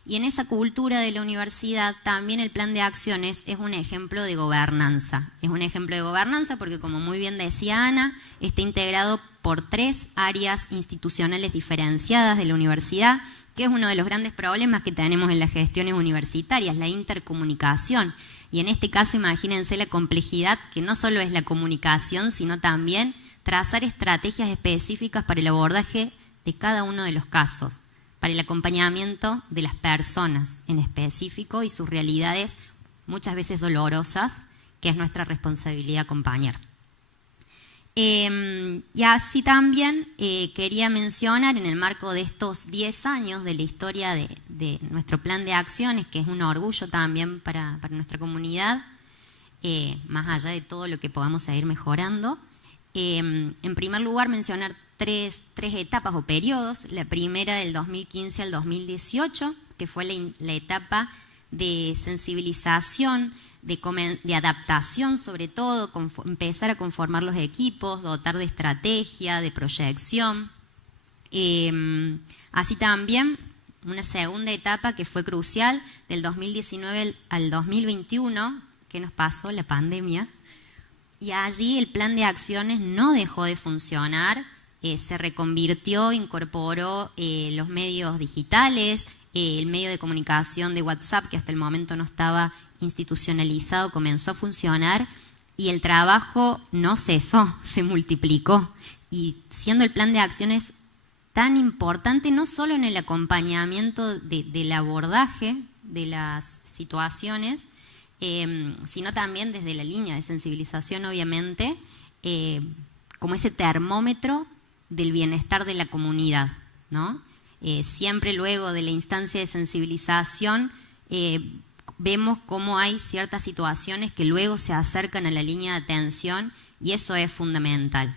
Y en esa cultura de la universidad también el plan de acciones es un ejemplo de gobernanza. Es un ejemplo de gobernanza porque, como muy bien decía Ana, está integrado por 3 áreas institucionales diferenciadas de la universidad, que es uno de los grandes problemas que tenemos en las gestiones universitarias, la intercomunicación. Y en este caso, imagínense la complejidad que no solo es la comunicación, sino también trazar estrategias específicas para el abordaje de cada uno de los casos. para el acompañamiento de las personas en específico y sus realidades muchas veces dolorosas, que es nuestra responsabilidad acompañar. Y así también quería mencionar, en el marco de estos 10 años de la historia de nuestro plan de acciones, que es un orgullo también para nuestra comunidad, más allá de todo lo que podamos seguir mejorando, en primer lugar mencionar tres etapas o periodos. La primera del 2015 al 2018, que fue la etapa de sensibilización, de adaptación sobre todo, empezar a conformar los equipos, dotar de estrategia, de proyección. Así también una segunda etapa que fue crucial, del 2019 al 2021, que nos pasó la pandemia, y allí el plan de acciones no dejó de funcionar, se reconvirtió, incorporó los medios digitales, el medio de comunicación de WhatsApp, que hasta el momento no estaba institucionalizado, comenzó a funcionar, y el trabajo no cesó, se multiplicó. Y siendo el plan de acciones tan importante, no solo en el acompañamiento del abordaje de las situaciones, sino también desde la línea de sensibilización, obviamente, como ese termómetro del bienestar de la comunidad, ¿no? Siempre luego de la instancia de sensibilización vemos cómo hay ciertas situaciones que luego se acercan a la línea de atención, y eso es fundamental.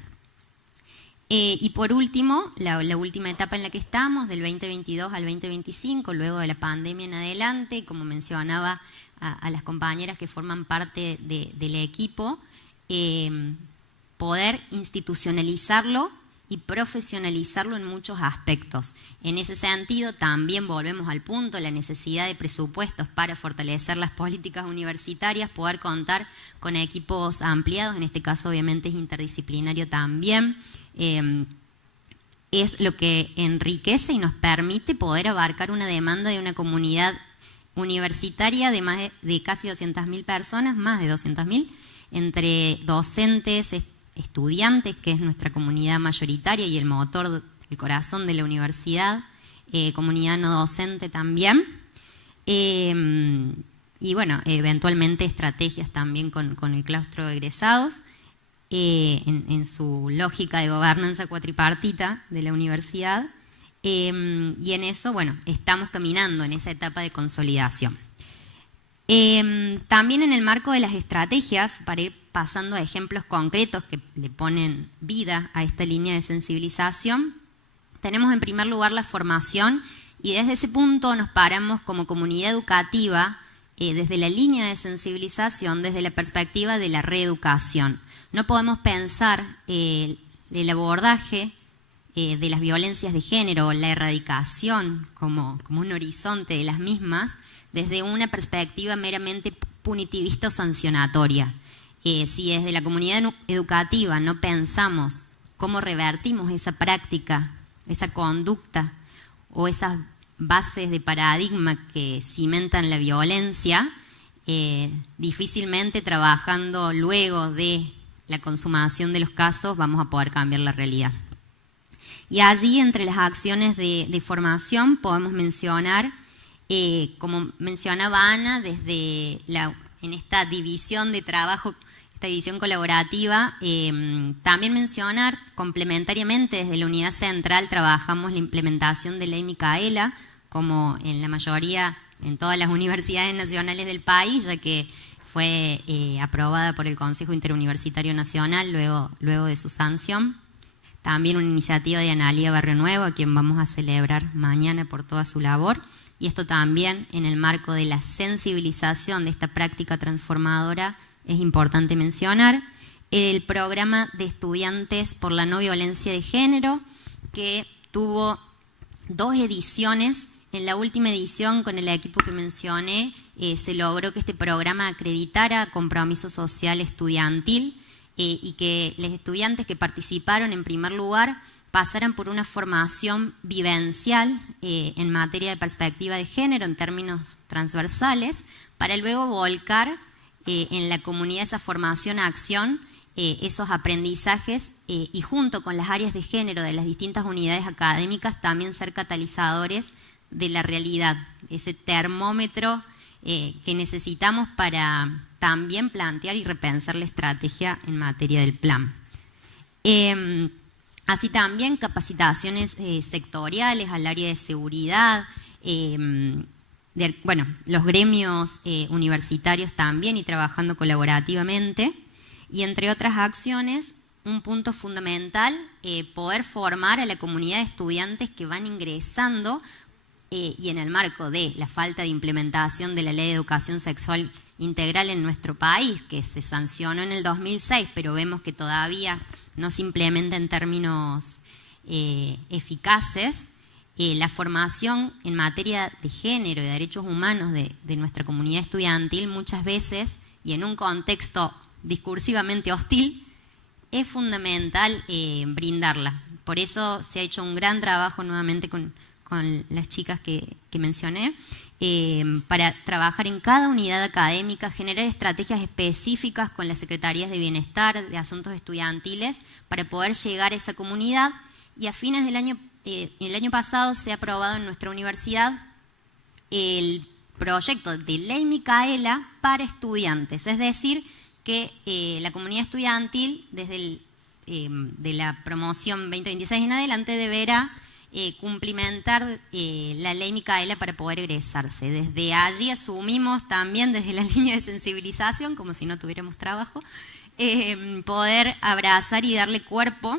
Y por último, la última etapa en la que estamos, del 2022 al 2025, luego de la pandemia en adelante, como mencionaba a las compañeras que forman parte del equipo, poder institucionalizarlo y profesionalizarlo en muchos aspectos. En ese sentido, también volvemos al punto, la necesidad de presupuestos para fortalecer las políticas universitarias, poder contar con equipos ampliados, en este caso obviamente es interdisciplinario también, es lo que enriquece y nos permite poder abarcar una demanda de una comunidad universitaria de casi 200.000 personas, más de 200.000, entre docentes, estudiantes, que es nuestra comunidad mayoritaria y el motor, el corazón de la universidad, comunidad no docente también, y bueno, eventualmente estrategias también con el claustro de egresados, en su lógica de gobernanza cuatripartita de la universidad, y en eso, bueno, estamos caminando en esa etapa de consolidación. También en el marco de las estrategias, para ir pasando a ejemplos concretos que le ponen vida a esta línea de sensibilización, tenemos en primer lugar la formación, y desde ese punto nos paramos como comunidad educativa, desde la línea de sensibilización, desde la perspectiva de la reeducación. No podemos pensar el abordaje de las violencias de género o la erradicación como un horizonte de las mismas desde una perspectiva meramente punitivista o sancionatoria. Si desde la comunidad educativa no pensamos cómo revertimos esa práctica, esa conducta o esas bases de paradigma que cimentan la violencia, difícilmente trabajando luego de la consumación de los casos vamos a poder cambiar la realidad. Y allí, entre las acciones de formación, podemos mencionar, como mencionaba Ana, en esta división de trabajo, esta división colaborativa, también mencionar complementariamente desde la unidad central trabajamos la implementación de Ley Micaela, como en la mayoría, en todas las universidades nacionales del país, ya que fue aprobada por el Consejo Interuniversitario Nacional luego de su sanción. También una iniciativa de Analía Barrio Nuevo, a quien vamos a celebrar mañana por toda su labor. Y esto también en el marco de la sensibilización de esta práctica transformadora es importante mencionar. El programa de estudiantes por la no violencia de género, que tuvo 2 ediciones. En la última edición, con el equipo que mencioné, se logró que este programa acreditara compromiso social estudiantil, y que los estudiantes que participaron en primer lugar pasaran por una formación vivencial en materia de perspectiva de género en términos transversales, para luego volcar en la comunidad esa formación a acción esos aprendizajes y junto con las áreas de género de las distintas unidades académicas también ser catalizadores de la realidad, ese termómetro que necesitamos para también plantear y repensar la estrategia en materia del plan. Así también capacitaciones sectoriales al área de seguridad, los gremios universitarios también y trabajando colaborativamente. Y entre otras acciones, un punto fundamental, poder formar a la comunidad de estudiantes que van ingresando y en el marco de la falta de implementación de la Ley de Educación Sexual Integral en nuestro país, que se sancionó en el 2006, pero vemos que todavía no se implementa en términos eficaces, la formación en materia de género y de derechos humanos de nuestra comunidad estudiantil muchas veces, y en un contexto discursivamente hostil, es fundamental brindarla. Por eso se ha hecho un gran trabajo nuevamente con las chicas que mencioné, para trabajar en cada unidad académica, generar estrategias específicas con las secretarías de bienestar, de asuntos estudiantiles, para poder llegar a esa comunidad. Y a fines del año, el año pasado se ha aprobado en nuestra universidad el proyecto de Ley Micaela para estudiantes, es decir, que la comunidad estudiantil desde de la promoción 2026 en adelante deberá cumplimentar la Ley Micaela para poder egresarse. Desde allí asumimos también desde la línea de sensibilización, como si no tuviéramos trabajo, poder abrazar y darle cuerpo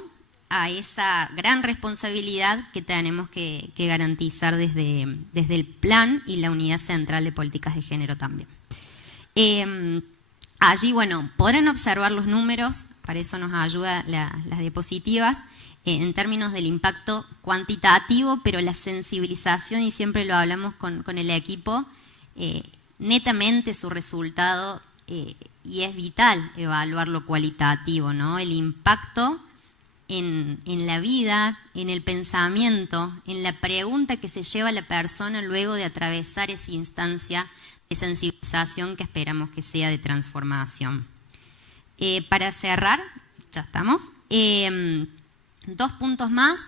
a esa gran responsabilidad que tenemos que garantizar desde el plan y la Unidad Central de Políticas de Género también. Allí, podrán observar los números, para eso nos ayuda las diapositivas, en términos del impacto cuantitativo, pero la sensibilización, y siempre lo hablamos con el equipo, netamente su resultado, y es vital evaluar lo cualitativo, ¿no? El impacto en la vida, en el pensamiento, en la pregunta que se lleva la persona luego de atravesar esa instancia de sensibilización que esperamos que sea de transformación. Para cerrar, ya estamos, 2 puntos más,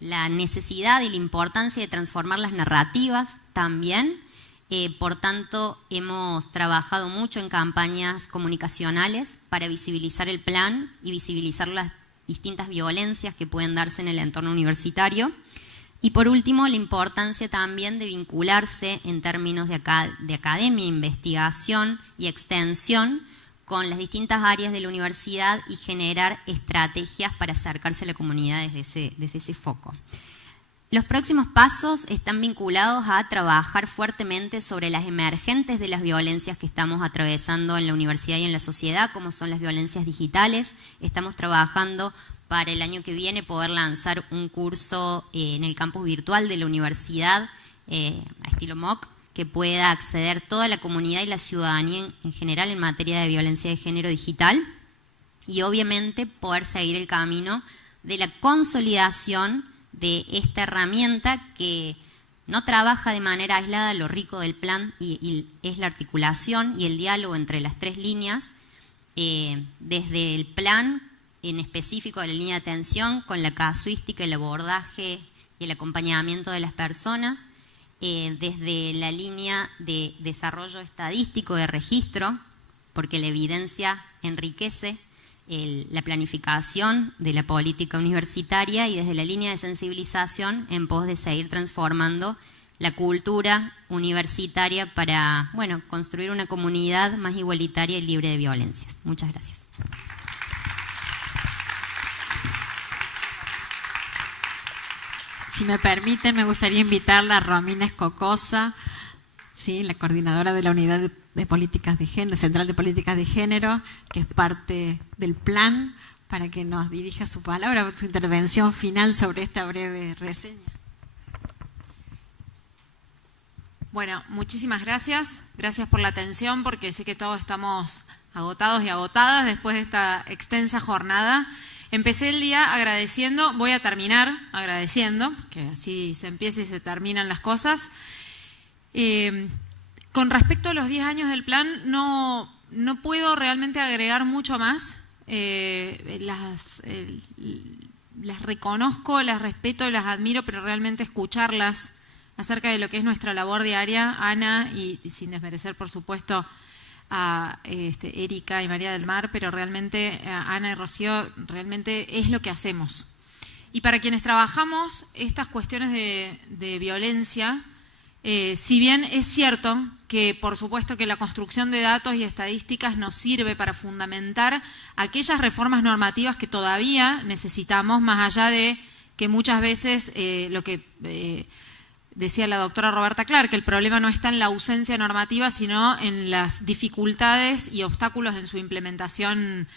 la necesidad y la importancia de transformar las narrativas también. Por tanto, hemos trabajado mucho en campañas comunicacionales para visibilizar el plan y visibilizar las distintas violencias que pueden darse en el entorno universitario. Y por último, la importancia también de vincularse en términos de academia, investigación y extensión con las distintas áreas de la universidad y generar estrategias para acercarse a la comunidad desde ese foco. Los próximos pasos están vinculados a trabajar fuertemente sobre las emergentes de las violencias que estamos atravesando en la universidad y en la sociedad, como son las violencias digitales. Estamos trabajando para el año que viene poder lanzar un curso en el campus virtual de la universidad, a estilo MOOC, que pueda acceder toda la comunidad y la ciudadanía en general en materia de violencia de género digital, y obviamente poder seguir el camino de la consolidación de esta herramienta que no trabaja de manera aislada. Lo rico del plan y es la articulación y el diálogo entre las 3 líneas, desde el plan en específico de la línea de atención, con la casuística, el abordaje y el acompañamiento de las personas, desde la línea de desarrollo estadístico de registro, porque la evidencia enriquece la planificación de la política universitaria, y desde la línea de sensibilización en pos de seguir transformando la cultura universitaria para, construir una comunidad más igualitaria y libre de violencias. Muchas gracias. Si me permiten, me gustaría invitarla a Romina Escocosa, ¿sí?, la coordinadora de la Unidad de Políticas de Género, Central de Políticas de Género, que es parte del plan, para que nos dirija su palabra, su intervención final sobre esta breve reseña. Bueno, muchísimas gracias. Gracias por la atención, porque sé que todos estamos agotados y agotadas después de esta extensa jornada. Empecé el día agradeciendo, voy a terminar agradeciendo, que así se empieza y se terminan las cosas. Con respecto a los 10 años del plan, no no puedo realmente agregar mucho más. Las reconozco, las respeto, las admiro, pero realmente escucharlas acerca de lo que es nuestra labor diaria, Ana, y sin desmerecer, por supuesto, a Erika y María del Mar, pero realmente Ana y Rocío, realmente es lo que hacemos. Y para quienes trabajamos estas cuestiones de violencia, si bien es cierto que por supuesto que la construcción de datos y estadísticas nos sirve para fundamentar aquellas reformas normativas que todavía necesitamos, más allá de que muchas veces lo que decía la doctora Roberta Clark, que el problema no está en la ausencia normativa, sino en las dificultades y obstáculos en su implementación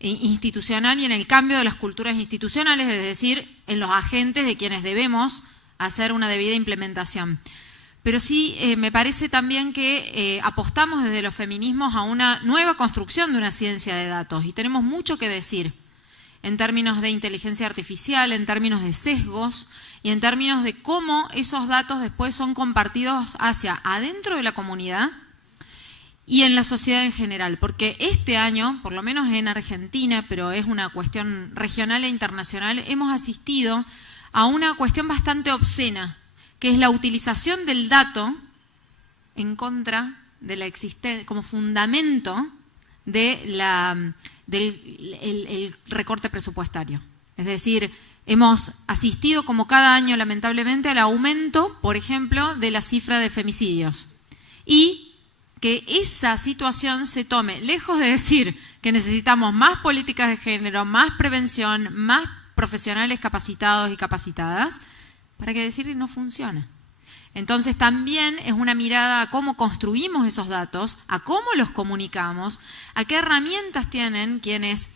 institucional y en el cambio de las culturas institucionales, es decir, en los agentes de quienes debemos hacer una debida implementación. Pero sí me parece también que apostamos desde los feminismos a una nueva construcción de una ciencia de datos y tenemos mucho que decir en términos de inteligencia artificial, en términos de sesgos y en términos de cómo esos datos después son compartidos hacia adentro de la comunidad y en la sociedad en general. Porque este año, por lo menos en Argentina, pero es una cuestión regional e internacional, hemos asistido a una cuestión bastante obscena, que es la utilización del dato en contra de la existencia, como fundamento de del recorte presupuestario. Es decir, hemos asistido como cada año lamentablemente al aumento, por ejemplo, de la cifra de femicidios. Y que esa situación se tome, lejos de decir que necesitamos más políticas de género, más prevención, más profesionales capacitados y capacitadas, para que decir que no funciona. Entonces también es una mirada a cómo construimos esos datos, a cómo los comunicamos, a qué herramientas tienen quienes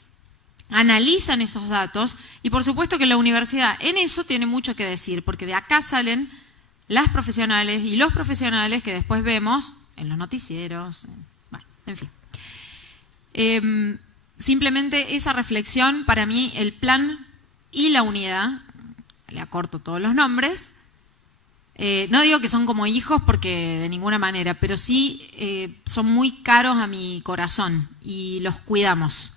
analizan esos datos y por supuesto que la universidad en eso tiene mucho que decir, porque de acá salen las profesionales y los profesionales que después vemos en los noticieros, bueno, en fin. Simplemente esa reflexión, para mí el plan y la unidad, le acorto todos los nombres, no digo que son como hijos porque de ninguna manera, pero sí son muy caros a mi corazón y los cuidamos.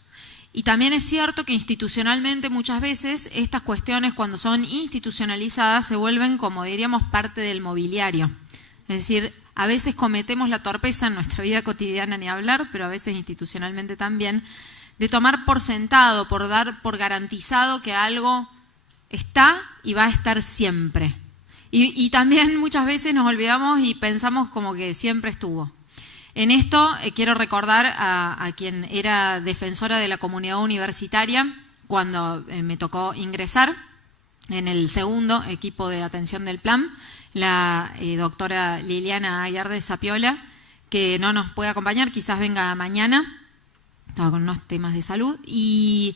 Y también es cierto que institucionalmente muchas veces estas cuestiones cuando son institucionalizadas se vuelven, como diríamos, parte del mobiliario. Es decir, a veces cometemos la torpeza en nuestra vida cotidiana, ni hablar, pero a veces institucionalmente también, de tomar por sentado, por dar por garantizado que algo está y va a estar siempre. Y también muchas veces nos olvidamos y pensamos como que siempre estuvo. En esto quiero recordar a quien era defensora de la comunidad universitaria cuando me tocó ingresar en el segundo equipo de atención del plan, la doctora Liliana Ayarde Zapiola, que no nos puede acompañar, quizás venga mañana, estaba con unos temas de salud, y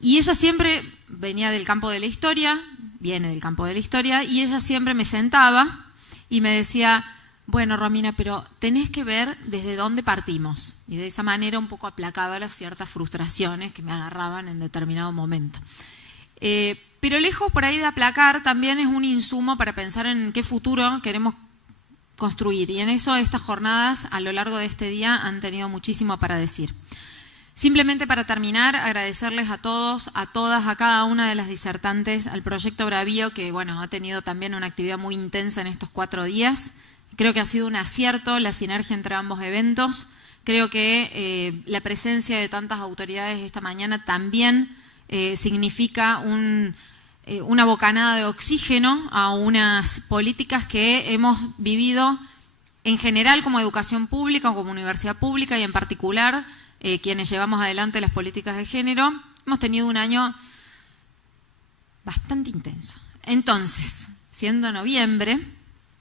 ella siempre venía del campo de la historia, viene del campo de la historia, y ella siempre me sentaba y me decía, bueno, Romina, pero tenés que ver desde dónde partimos. Y de esa manera un poco aplacaba las ciertas frustraciones que me agarraban en determinado momento. Pero lejos por ahí de aplacar, también es un insumo para pensar en qué futuro queremos construir. Y en eso estas jornadas a lo largo de este día han tenido muchísimo para decir. Simplemente para terminar, agradecerles a todos, a todas, a cada una de las disertantes, al Proyecto Bravío, que bueno, ha tenido también una actividad muy intensa en estos 4 días. Creo que ha sido un acierto la sinergia entre ambos eventos. Creo que la presencia de tantas autoridades esta mañana también significa una bocanada de oxígeno a unas políticas que hemos vivido en general como educación pública o como universidad pública y en particular quienes llevamos adelante las políticas de género. Hemos tenido un año bastante intenso. Entonces, siendo noviembre,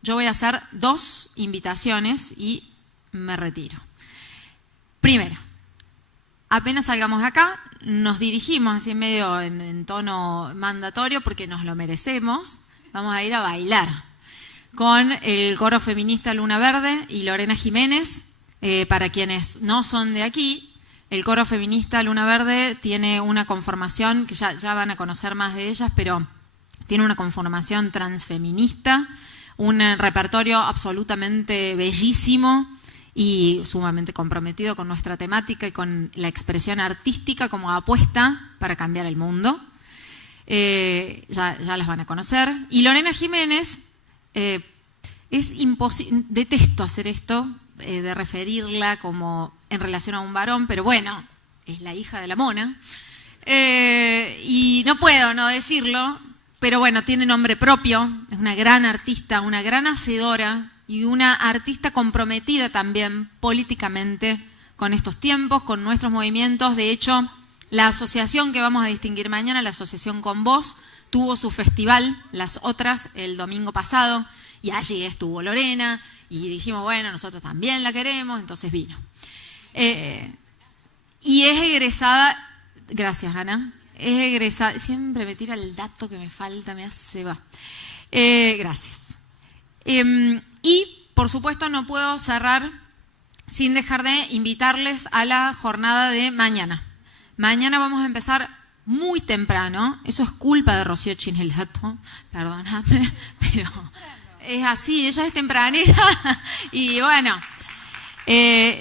yo voy a hacer 2 invitaciones y me retiro. Primero, apenas salgamos de acá, nos dirigimos así medio en tono mandatorio porque nos lo merecemos. Vamos a ir a bailar con el coro feminista Luna Verde y Lorena Jiménez. Para quienes no son de aquí, el coro feminista Luna Verde tiene una conformación, que ya van a conocer más de ellas, pero tiene una conformación transfeminista, un repertorio absolutamente bellísimo y sumamente comprometido con nuestra temática y con la expresión artística como apuesta para cambiar el mundo. Ya las van a conocer. Y Lorena Jiménez, es imposible, detesto hacer esto, de referirla como en relación a un varón, pero bueno, es la hija de la mona. Y no puedo no decirlo, pero bueno, tiene nombre propio, es una gran artista, una gran hacedora y una artista comprometida también políticamente con estos tiempos, con nuestros movimientos. De hecho, la asociación que vamos a distinguir mañana, la Asociación Con Voz, tuvo su festival, Las Otras, el domingo pasado, y allí estuvo Lorena, y dijimos, bueno, nosotros también la queremos, entonces vino. Y es egresada, gracias Ana, es egresada, siempre me tira el dato que me falta, me hace va. Gracias. Y, por supuesto, no puedo cerrar sin dejar de invitarles a la jornada de mañana. Mañana vamos a empezar muy temprano, eso es culpa de Rocío Chinelato, perdóname, pero es así, ella es tempranera y bueno,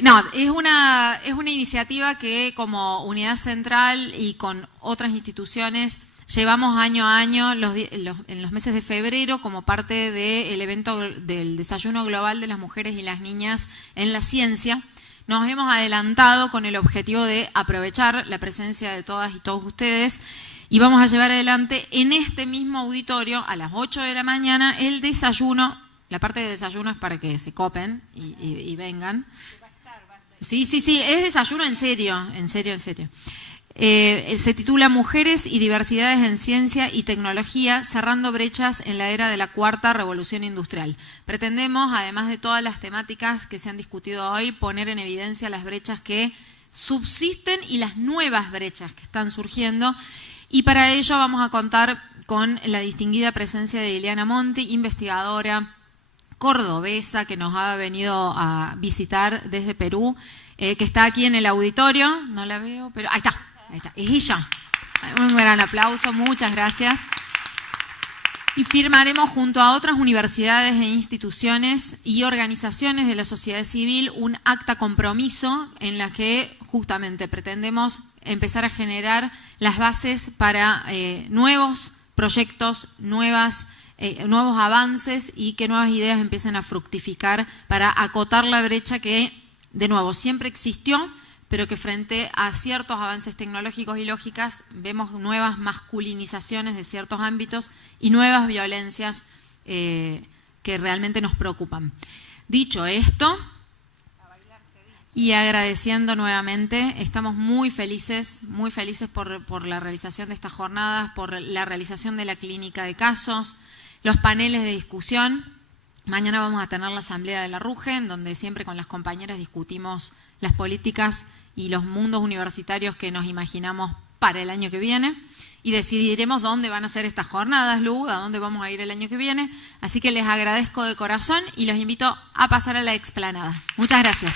no, es una iniciativa que como unidad central y con otras instituciones llevamos año a año en los meses de febrero como parte del evento del Desayuno Global de las Mujeres y las Niñas en la Ciencia. Nos hemos adelantado con el objetivo de aprovechar la presencia de todas y todos ustedes y vamos a llevar adelante en este mismo auditorio a las 8 de la mañana el desayuno. La parte de desayuno es para que se copen y vengan. Sí, es desayuno en serio. Se titula Mujeres y Diversidades en Ciencia y Tecnología, cerrando brechas en la era de la cuarta revolución industrial. Pretendemos, además de todas las temáticas que se han discutido hoy, poner en evidencia las brechas que subsisten y las nuevas brechas que están surgiendo. Y para ello vamos a contar con la distinguida presencia de Ileana Monti, investigadora cordobesa que nos ha venido a visitar desde Perú, que está aquí en el auditorio. No la veo, pero ahí está. Es ella. Un gran aplauso, muchas gracias. Y firmaremos junto a otras universidades e instituciones y organizaciones de la sociedad civil un acta compromiso en la que justamente pretendemos empezar a generar las bases para nuevos proyectos, nuevos avances y que nuevas ideas empiecen a fructificar para acotar la brecha que, de nuevo, siempre existió, pero que frente a ciertos avances tecnológicos y lógicas vemos nuevas masculinizaciones de ciertos ámbitos y nuevas violencias que realmente nos preocupan. Dicho esto, y agradeciendo nuevamente, estamos muy felices por la realización de estas jornadas, por la realización de la clínica de casos, los paneles de discusión. Mañana vamos a tener la asamblea de la RUGE, en donde siempre con las compañeras discutimos las políticas y los mundos universitarios que nos imaginamos para el año que viene y decidiremos dónde van a ser estas jornadas, Lu, a dónde vamos a ir el año que viene. Así que les agradezco de corazón y los invito a pasar a la explanada. Muchas gracias.